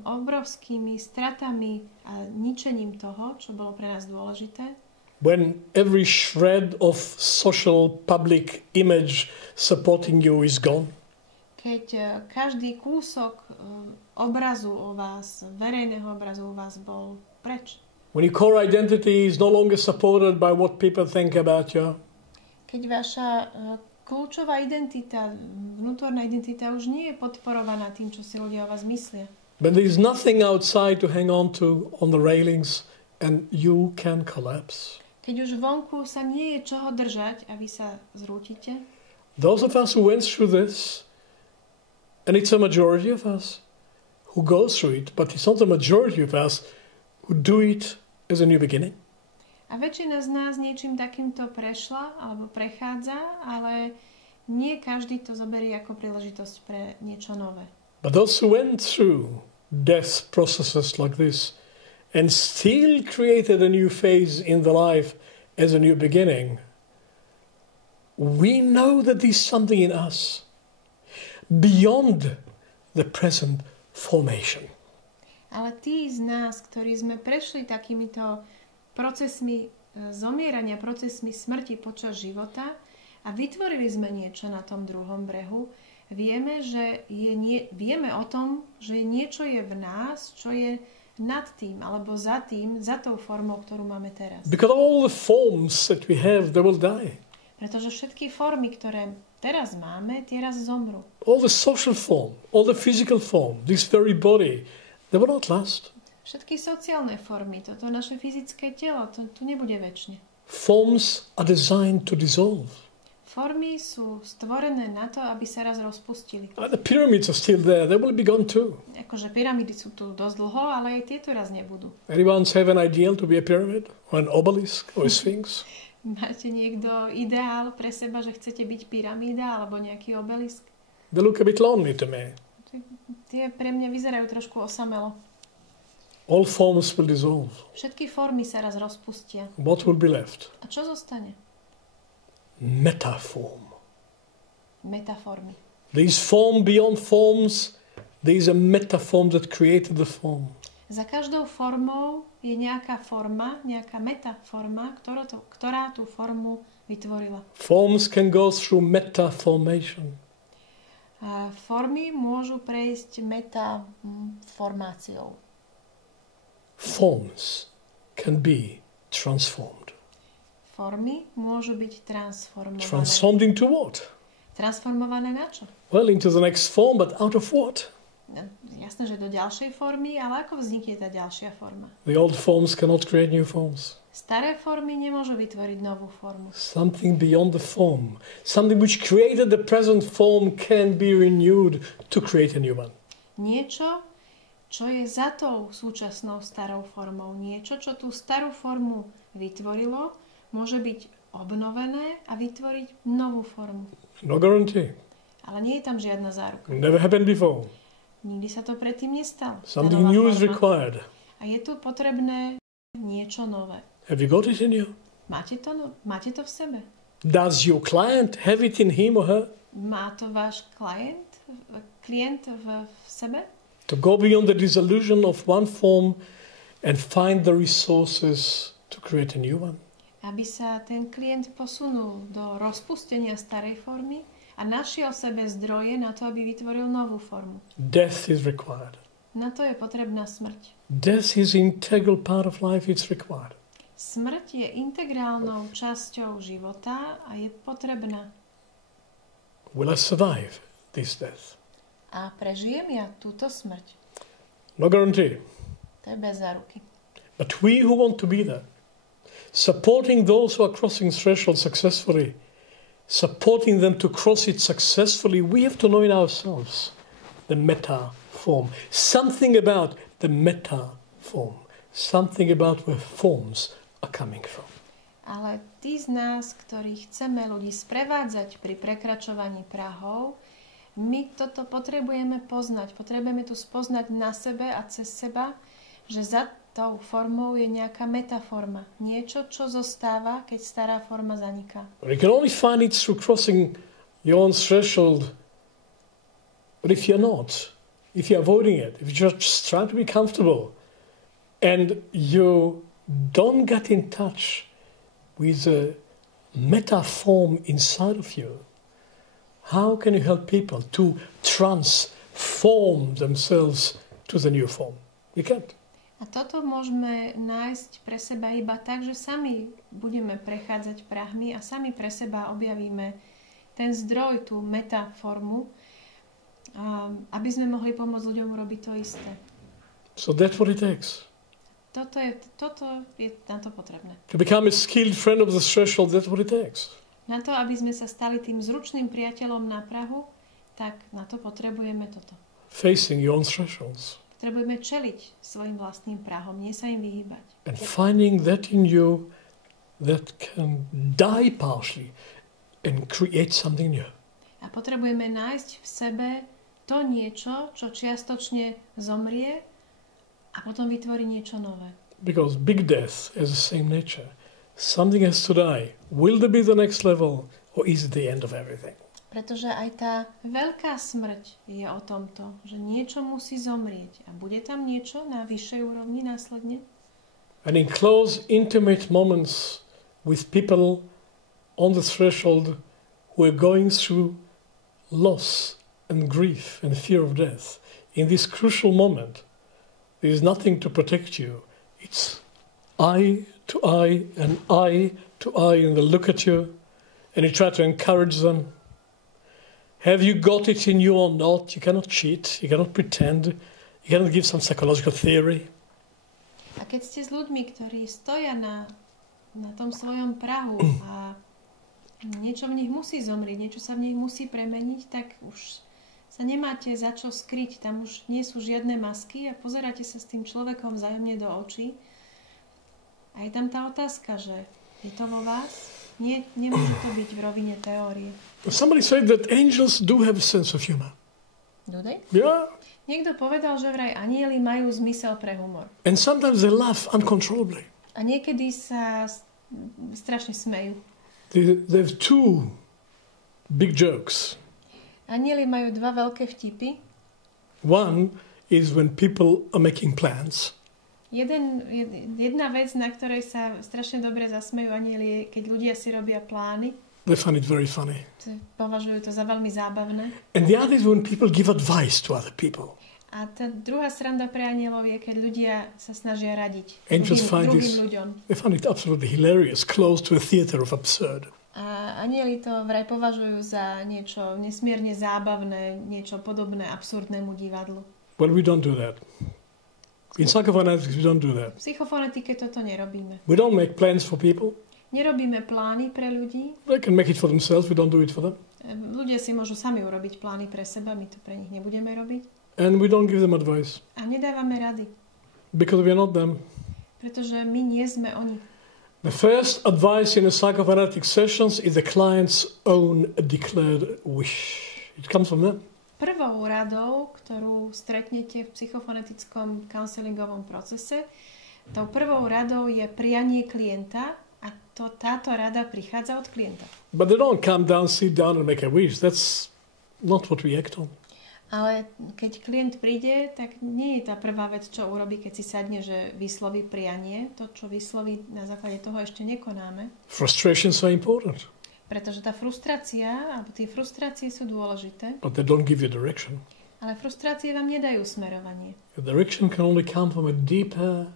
obrovskými stratami a ničením toho, čo bolo pre nás dôležité. when every shred of social public image supporting you is gone, keď každý kúsok obrazu o vás, verejného obrazu o vás bol preč. when your core identity is no longer supported by what people think about you, Keď vaša kľúčová identita, vnútorná identita už nie je podporovaná tým, čo si ľudia o vás myslia. when there is nothing outside to hang on to on the railings and you can collapse. Keď už vonku sa nie je čoho držať a vy sa zrútite. Those of us who went through this, and it's a majority of us who go through it, but it's not the majority of us who do it as a new beginning. A väčšina z nás niečím takýmto prešla alebo prechádza, ale nie každý to zoberie ako príležitosť pre niečo nové. But those who went through death processes like this and still created a new phase in the life as a new beginning, we know that there's something in us beyond the present formation. Ale tí z nás, ktorí sme prešli takýmito procesmi zomierania, procesmi smrti počas života a vytvorili sme niečo na tom druhom brehu, vieme o tom, že niečo je v nás, čo je nad tým, alebo za tou formou, ktorú máme teraz. Because all the forms that we have, they will die. Pretože všetky formy, ktoré teraz máme, tie raz zomrú. All the social form, all the physical form, this very body, they will not last. Všetky sociálne formy, toto naše fyzické telo, to tu nebude večne. Forms are designed to dissolve. Formy sú stvorené na to, aby sa raz rozpustili. The pyramids are still there, they will be gone too. Akože pyramidy sú tu dosť dlho, ale aj tieto raz nebudú. Anyone have an ideal to be a pyramid? Or an obelisk? Or a sphinx? Máte niekto ideál pre seba, že chcete byť pyramída alebo nejaký obelisk? They look a bit lonely to me. Tie pre mňa vyzerajú trošku osamelo. All forms will dissolve. Všetky formy sa raz rozpustia. What will be left? A čo zostane? Metaform. Metaformy. There is form beyond forms. There is a metaform that created the form. Za každou formou je nejaká forma, nejaká metaforma, ktorá tú formu vytvorila. Forms can go through metaformation. A formy môžu prejsť metaformáciou. Forms can be transformed. Formy môžu byť transformované. Transformed into what? Transformované na čo? Well, into the next form, but out of what? Jasné, že do ďalšej formy, ale ako vznikne tá ďalšia forma? The old forms cannot create new forms. Staré formy nemôžu vytvoriť novú formu. Something beyond the form, something which created the present form can be renewed to create a new one. Niečo, čo je za tou súčasnou starou formou. Niečo, čo tú starú formu vytvorilo, môže byť obnovené a vytvoriť novú formu. No guarantee. Ale nie je tam žiadna záruka. Never happened before. Nikdy sa to predtým nestalo. Something new is required. A je tu potrebné niečo nové. Have you got it in you? Máte to v sebe? Does your client have it in him or her? Má to váš klient v sebe? To go beyond the disillusion of one form and find the resources to create a new one. Aby sa ten klient posunul do rozpustenia starej formy a našiel sebe zdroje na to, aby vytvoril novú formu. Death is required. Na to je potrebná smrť. Death is an integral part of life, it's required. Smrť je integrálnou časťou života a je potrebná. Will I survive this death? A prežijem ja túto smrť? No guarantee. To je bez záruky. But we who want to be there, supporting those who are crossing threshold successfully, supporting them to cross it successfully, we have to know in ourselves the meta form. Something about the meta form. Something about where forms are coming from. Ale tí z nás, ktorí chceme ľudí sprevádzať pri prekračovaní prahov, my toto potrebujeme poznať. Potrebujeme tu spoznať na sebe a cez seba, že za tou formou je nejaká metaforma. Niečo, čo zostáva, keď stará forma zaniká. You can only find it through crossing your own threshold. But if you're not, if you're avoiding it, if you're just trying to be comfortable, and you don't get in touch with the metaform inside of you, how can you help people to transform themselves to the new form? You can't. A toto môžeme nájsť pre seba iba tak, že sami budeme prechádzať prahmi a sami pre seba objavíme ten zdroj, tú metaformu, aby sme mohli pomôcť ľuďom urobiť to isté. So that's what it takes. Toto je na to potrebné. To become a skilled friend of the threshold, that's what it takes. Na to, aby sme sa stali tým zručným priateľom na prahu, tak na to potrebujeme toto. Facing your own thresholds. Potrebujeme čeliť svojim vlastným prahom, nie sa im vyhýbať. And finding that in you that can die partially and create something new. A potrebujeme nájsť v sebe to niečo, čo čiastočne zomrie a A potom vytvorí niečo nové. Because big death has the same nature. Something has to die. Will there be the next level, or is it the end of everything? Pretože aj tá veľká smrť je o tomto, že niečo musí zomrieť. A bude tam niečo na vyššej úrovni následne? And in close, intimate moments with people on the threshold who are going through loss and grief and fear of death, in this crucial moment, there is nothing to protect you. It's eye to eye and eye to eye, and they look at you and you try to encourage them. Have you got it in you or not? You cannot cheat, you cannot pretend, you cannot give some psychological theory. A keď ste s ľuďmi, ktorí stoja na tom svojom prahu a niečo v nich musí zomrieť, niečo sa v nich musí premeniť, tak už sa nemáte za čo skryť. Tam už nie sú žiadne masky a pozeráte sa s tým človekom vzájomne do očí. A je tam tá otázka, že je to vo vás? Nie, nemôže to byť v rovine teórie. Somebody said that angels do have a sense of humor. Do they? Yeah. Niekto povedal, že vraj anjeli majú zmysel pre humor. And sometimes they laugh uncontrollably. A niekedy sa strašne smejú. They have two big jokes. Anjeli majú dva veľké vtipy. One is when people are making plans. Jedna vec, na ktorej sa strašne dobre zasmejú anjeli, je, keď ľudia si robia plány. They find it very funny. Považujú to za veľmi zábavné. And the other is when people give advice to other people. A tá druhá sranda pre anjelov je, keď ľudia sa snažia radiť druhým ľuďom. They find it absolutely hilarious, close to a theater of absurd. A anjeli to vraj považujú za niečo nesmierne zábavné, niečo podobné absurdnému divadlu. Well, we don't do that. In Psychophonetics, we don't do that. V psychofonetike toto nerobíme. We don't make plans for people. Nerobíme plány pre ľudí. They can make it for themselves, we don't do it for them. Ľudia si môžu sami urobiť plány pre seba, my to pre nich nebudeme robiť. And we don't give them advice. A nedávame rady. Because we are not them. Pretože my nie sme oni. The first advice in a psychophonetic sessions is the client's own declared wish. It comes from them. Prvou radou, ktorú stretnete v psychofonetickom counselingovom procese, tou prvou radou je prianie klienta a táto rada prichádza od klienta. But they don't come down, sit down and make a wish. That's not what we act on. Ale keď klient príde, tak nie je tá prvá vec, čo urobí, keď si sadne, že vysloví prianie. To, čo vysloví, na základe toho ešte nekonáme. Frustrations are important. Pretože tá frustrácia, alebo tie frustrácie sú dôležité. But they don't give you direction. Ale frustrácie vám nedajú smerovanie. The direction can only come from a deeper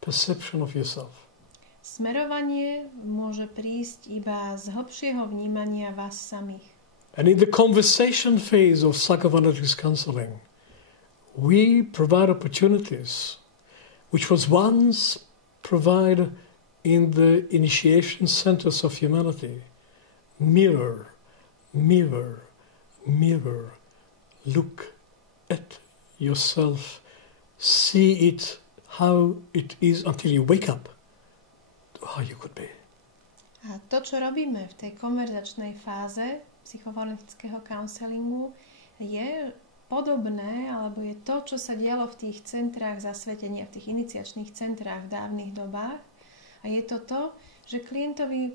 perception of yourself. Smerovanie môže prísť iba z hlbšieho vnímania vás samých. And in the conversation phase of psychophonetics counseling, we provide opportunities which was once provided in the initiation centers of humanity. Mirror, mirror, mirror. Look at yourself. See it how it is until you wake up to how you could be. A to, čo robíme v tej konverzačnej fáze psychofonetického counselingu, je podobné, alebo je to, čo sa dialo v tých centrách zasvetenia, v tých iniciačných centrách v dávnych dobách. A je to to, že klientovi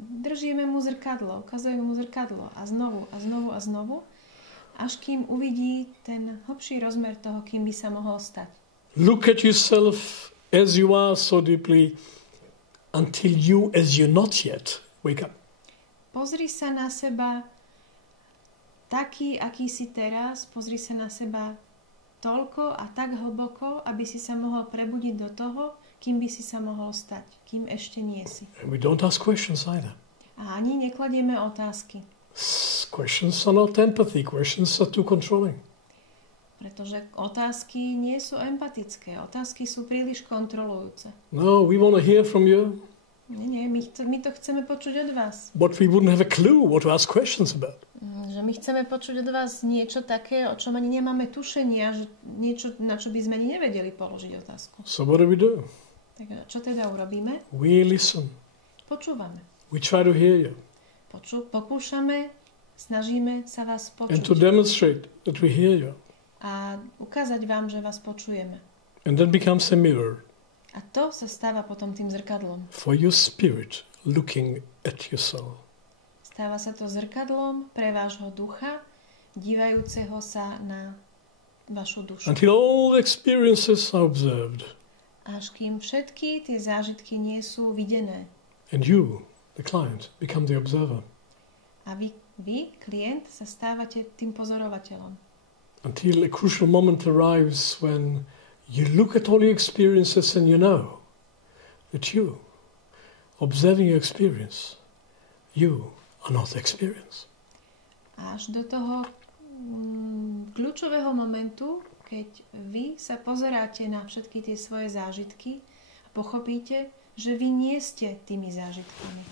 držíme mu zrkadlo, ukazujeme mu zrkadlo a znovu a znovu a znovu, až kým uvidí ten hlbší rozmer toho, kým by sa mohol stať. Look at yourself as you are so deeply until you, as you not yet, wake up. Pozri sa na seba taký, aký si teraz, pozri sa na seba toľko a tak hlboko, aby si sa mohol prebudiť do toho, kým by si sa mohol stať, kým ešte nie si. And we don't ask questions either. A ani nekladieme otázky. Questions are not empathy. Questions are too controlling. Pretože otázky nie sú empatické. Otázky sú príliš kontrolujúce. No, we want to hear from you. Nie, my to chceme počuť od vás. But we wouldn't have a clue what to ask questions about. Že my chceme počuť od vás niečo také, o čom ani nemáme tušenia, že niečo, na čo by sme ani nevedeli položiť otázku. So what do? Tak čo teda urobíme? We listen. Počúvame. We try to hear you. Pokúšame, snažíme sa vás počuť. And to demonstrate that we hear you. A ukázať vám, že vás počujeme. And that becomes a mirror. A to sa stáva potom tým zrkadlom. For your spirit looking at your soul. Stáva sa to zrkadlom pre vášho ducha, dívajúceho sa na vašu dušu. Until all experiences are observed. Až kým všetky tie zážitky nie sú videné. And you, the client, become the observer. A vy, klient, sa stávate tým pozorovateľom. Until a crucial moment arrives when you look at all your experiences and you know that you, observing your experience, you are not the experience. Až do toho kľúčového momentu, keď vy sa pozeráte na všetky tie svoje zážitky a pochopíte, že vy nie ste tými zážitkami.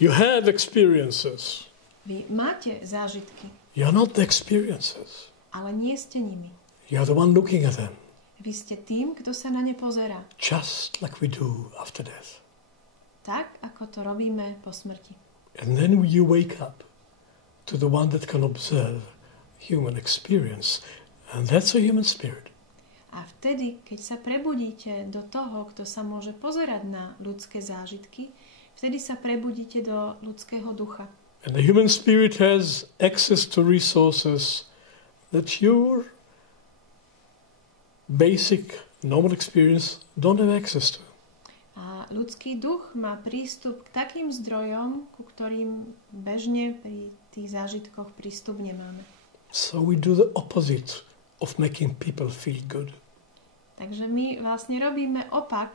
You have experiences. Vy máte zážitky. You are not the experiences. Ale nie ste nimi. You are the one looking at them. Vy ste tým, kto sa na ne pozerá. Just like we do after death. Tak, ako to robíme po smrti. And then you wake up to the one that can observe human experience. And that's a human spirit. A vtedy, keď sa prebudíte do toho, kto sa môže pozerať na ľudské zážitky, vtedy sa prebudíte do ľudského ducha. And the human spirit has access to resources that your basic normal experience don't have access to. A ľudský duch má prístup k takým zdrojom, ku ktorým bežne pri tých zážitkoch prístup nemáme. So we do the opposite of making people feel good. Takže my vlastne robíme opak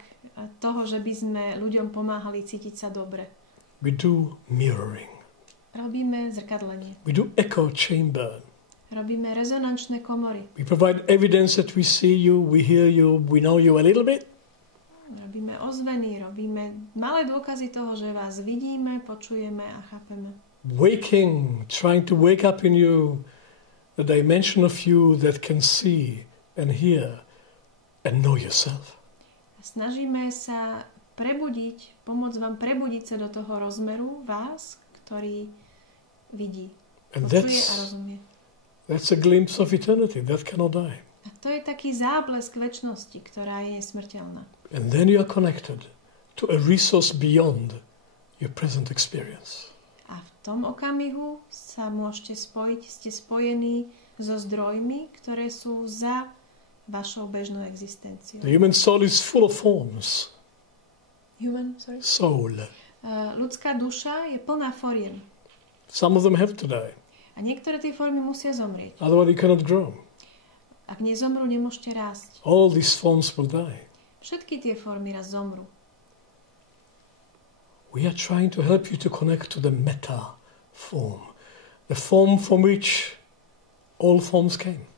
toho, že by sme ľuďom pomáhali cítiť sa dobre. We do mirroring. Robíme zrkadlenie. We do echo chamber. Robíme rezonančné komory. We provide evidence that we see you, we hear you, we know you a little bit. Robíme ozveny, robíme malé dôkazy toho, že vás vidíme, počujeme a chápeme. Waking, trying to wake up in you the dimension of you that can see and hear and know yourself. Snažíme sa prebudiť, pomôcť vám prebudiť sa do toho rozmeru vás, ktorý vidí, počuje a rozumie. That's a glimpse of eternity that cannot die. A to je taký záblesk večnosti, ktorá je nesmrteľná. And then you are connected to a resource beyond your present experience. A v tom okamihu sa môžete spojiť, ste spojení so zdrojmi, ktoré sú za vašou bežnou existenciou. The human soul is full of forms. Soul. Ľudská duša je plná foriem. Some of them have to die. A niektoré tie formy musia zomrieť. Otherwise you cannot grow. Ak nezomrú, nemôžete rásť. All these forms will die. Všetky tie formy raz zomrú. We are trying to help you to connect to the meta form. The form from which all forms came.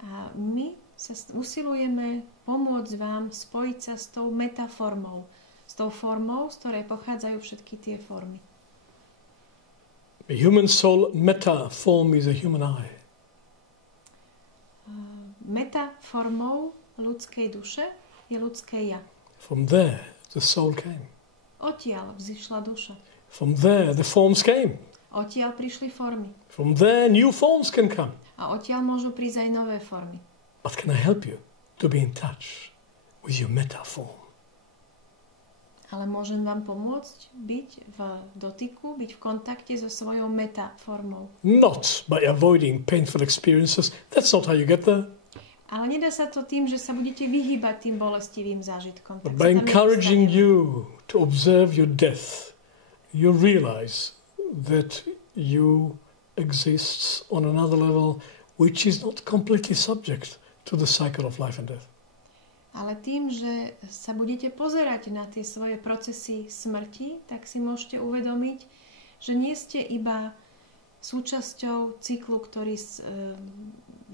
A my sa usilujeme pomôcť vám spojiť sa s tou metaformou. S tou formou, z ktorej pochádzajú všetky tie formy. A human soul metaform is a human eye. Metaformou ľudskej duše je ľudské ja. From there the soul came. Odtiaľ vzýšla duša. From there the forms came. Odtiaľ prišli formy. From there new forms can come. A odtiaľ môžu prísť aj nové formy. But can I help you to be in touch with your metaform? Ale môžem vám pomôcť byť v dotyku, byť v kontakte so svojou metaformou. Not by avoiding painful experiences. That's not how you get there. Ale nedá sa to tým, že sa budete vyhýbať tým bolestivým zážitkom. But by encouraging you to observe your death, you realize that you exist on another level which is not completely subject to the cycle of life and death. Ale tým, že sa budete pozerať na tie svoje procesy smrti, tak si môžete uvedomiť, že nie ste iba súčasťou cyklu, ktorý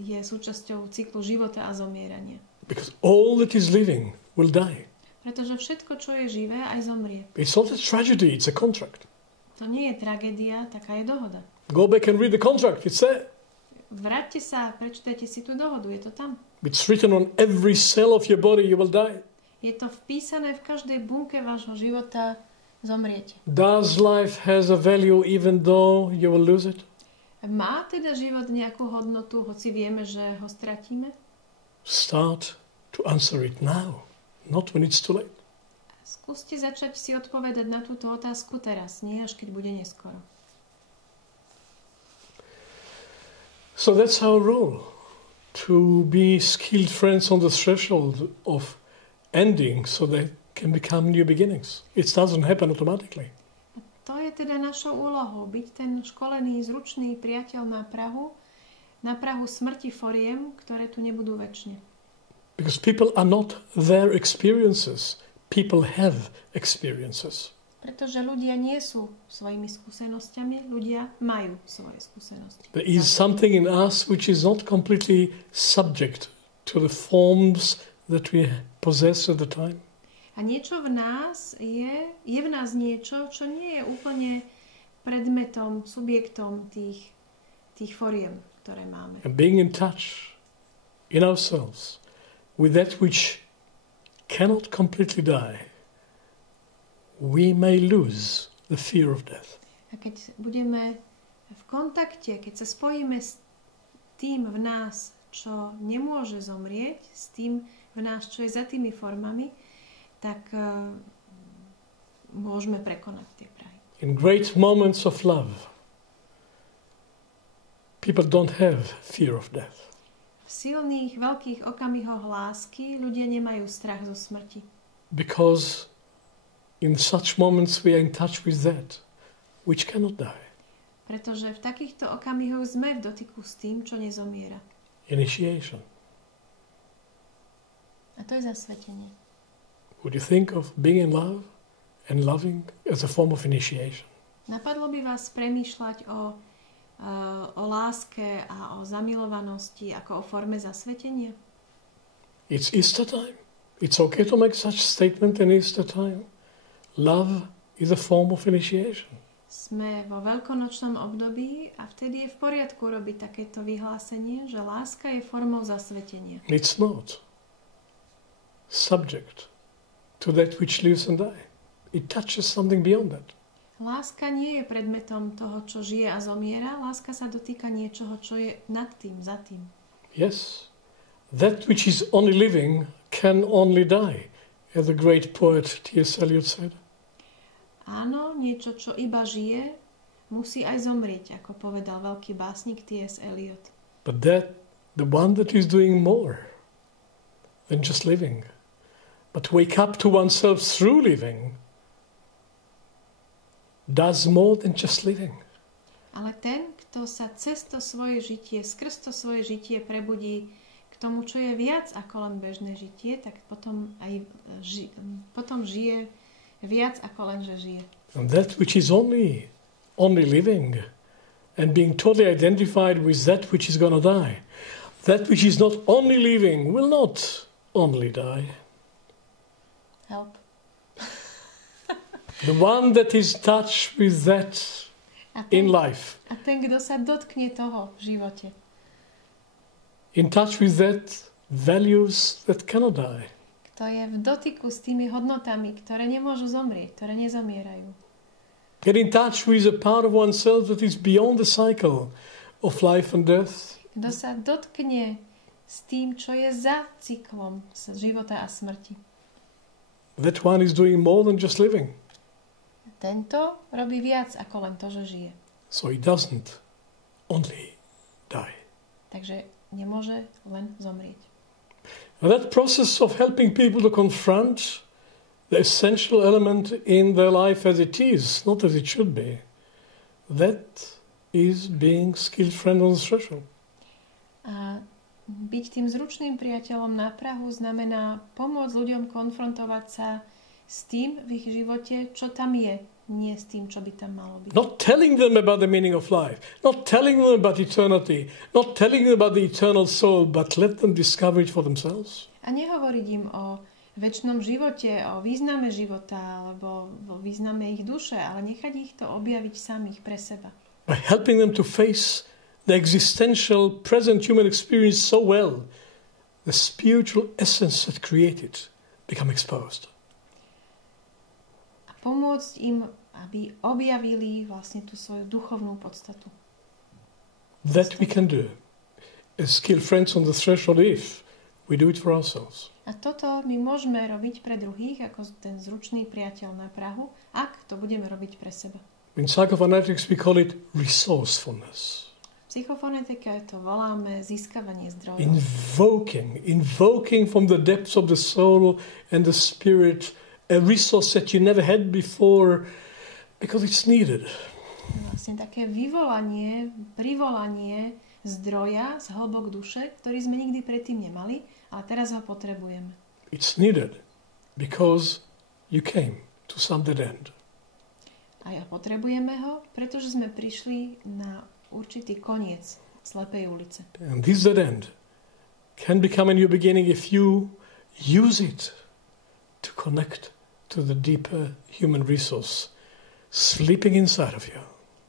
je súčasťou cyklu života a zomierania. Because all that is living will die. Pretože všetko, čo je živé, aj zomrie. It's not a tragedy, it's a contract. To nie je tragédia, taká je dohoda. Go back and read the contract, it's there. Vráťte sa, prečítajte si tú dohodu, je to tam. It's written on every cell of your body, you will die. Je to vpísané v každej bunke vášho života, zomriete. Does life has a value even though you will lose it? Má teda život nejakú hodnotu, hoci vieme, že ho stratíme? Start to answer it now, not when it's too late. Skúste začať si odpovedať na túto otázku teraz, nie až keď bude neskoro. So that's our role, to be skilled friends on the threshold of ending so they can become new beginnings. It doesn't happen automatically. To je teda našou úlohou, byť ten školený, zručný priateľ na prahu smrti foriem, ktoré tu nebudú večne. Because people are not their experiences. People have experiences. Pretože ľudia nie sú svojimi skúsenosťami, ľudia majú svoje skúsenosti. There is something in us which is not completely subject to the forms that we possess at the time. A niečo v nás je v nás niečo, čo nie je úplne predmetom, subjektom tých foriem, ktoré máme. And being in touch in ourselves with that which cannot completely die, we may lose the fear of death. A keď budeme v kontakte, keď sa spojíme s tým v nás, čo nemôže zomrieť, s tým v nás, čo je za tými formami, tak môžeme prekonať tie prahy. In great moments of love, people don't have fear of death. V silných, veľkých okamihoch lásky ľudia nemajú strach zo smrti. Because in such moments we are in touch with that which cannot die. Pretože v takýchto okamihoch sme v dotyku s tým, čo nezomiera. Initiation. A to je zasvetenie. Would you think of being in love and loving as a form of initiation? Napadlo by vás premýšľať o láske a o zamilovanosti ako o forme zasvetenia? It's Easter time. It's okay to make such statement in Easter time. Love is a form of initiation. Sme vo veľkonočnom období a vtedy je v poriadku robiť takéto vyhlásenie, že láska je formou zasvetenia. It's not subject to that which lives and dies. It touches something beyond that. Láska nie je predmetom toho, čo žije a zomiera. Láska sa dotýka niečoho, čo je nad tým, za tým. Yes. That which is only living can only die, as the great poet T.S. Eliot said. Áno, niečo, čo iba žije, musí aj zomrieť, ako povedal veľký básnik T.S. Eliot. But that, the one that is doing more than just living, but wake up to oneself through living, does more than just living. Ale ten, kto sa cez to svoje žitie, skrz to svoje žitie prebudí k tomu, čo je viac ako len bežné žitie, tak potom aj potom žije viac ako len, že žije. And that which is only living and being totally identified with that which is going to die, that which is not only living will not only die. Help. The one that is touched with that in life, A ten, kto sa dotkne toho v živote, in touch with that values that cannot die, kto je v dotyku s tými hodnotami, ktoré nemôžu zomrieť, ktoré nezomierajú. get in touch with a part of oneself that is beyond the cycle of life and death, Kto sa dotkne s tým, čo je za cyklom života a smrti. that one is doing more than just living. Tento robí viac ako len to, že žije. So he doesn't only die. Takže nemôže len zomrieť. And that process of helping people to confront the essential element in their life as it is, not as it should be, that is being skilled friend on the threshold. A byť tým zručným priateľom na prahu znamená pomôcť ľuďom konfrontovať sa s tým v ich živote, čo tam je, nie s tým, čo by tam malo byť. Not telling them about the meaning of life, not telling them about eternity, not telling them about the eternal soul, but let them discover it for themselves. A nehovoriť im o večnom živote, o význame života alebo o význame ich duše, ale nechať ich to objaviť samých pre seba. By helping them to face the existential present human experience so well, the spiritual essence that created become exposed. A pomôcť im, aby objavili vlastne tú svoju duchovnú podstatu. That we can do as skilled friends on the threshold if we do it for ourselves. A toto my môžeme robiť pre druhých, ako ten zručný priateľ na prahu, ak to budeme robiť pre seba. In Psychophonetics we call it resourcefulness. V psychofonetike to voláme získavanie zdrojov. Invoking from the depths of the soul and the spirit a resource that you never had before because it's needed. Vlastne také privolanie zdroja z hlbok duše, ktorý sme nikdy predtým nemali, ale teraz ho potrebujeme. It's needed because you came to some dead end. A potrebujeme ho, pretože sme prišli na určitý koniec slepej ulice. And this dead end can become a new beginning if you use it to connect to the deeper human resource sleeping inside of you.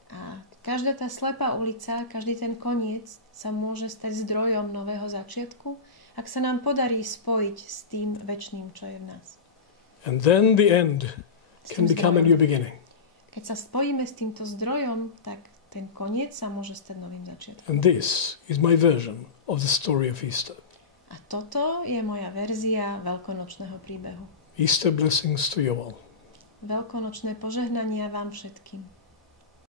A každá tá slepá ulica, každý ten koniec sa môže stať zdrojom nového začiatku, ak sa nám podarí spojiť s tým večným, čo je v nás. And then the end can become a new beginning. Keď sa spojíme s týmto zdrojom, tak ten koniec sa môže stať novým začiatkom. And this is my version of the story of Easter. A toto je moja verzia veľkonočného príbehu. Easter blessings to you all. Veľkonočné požehnania vám všetkým.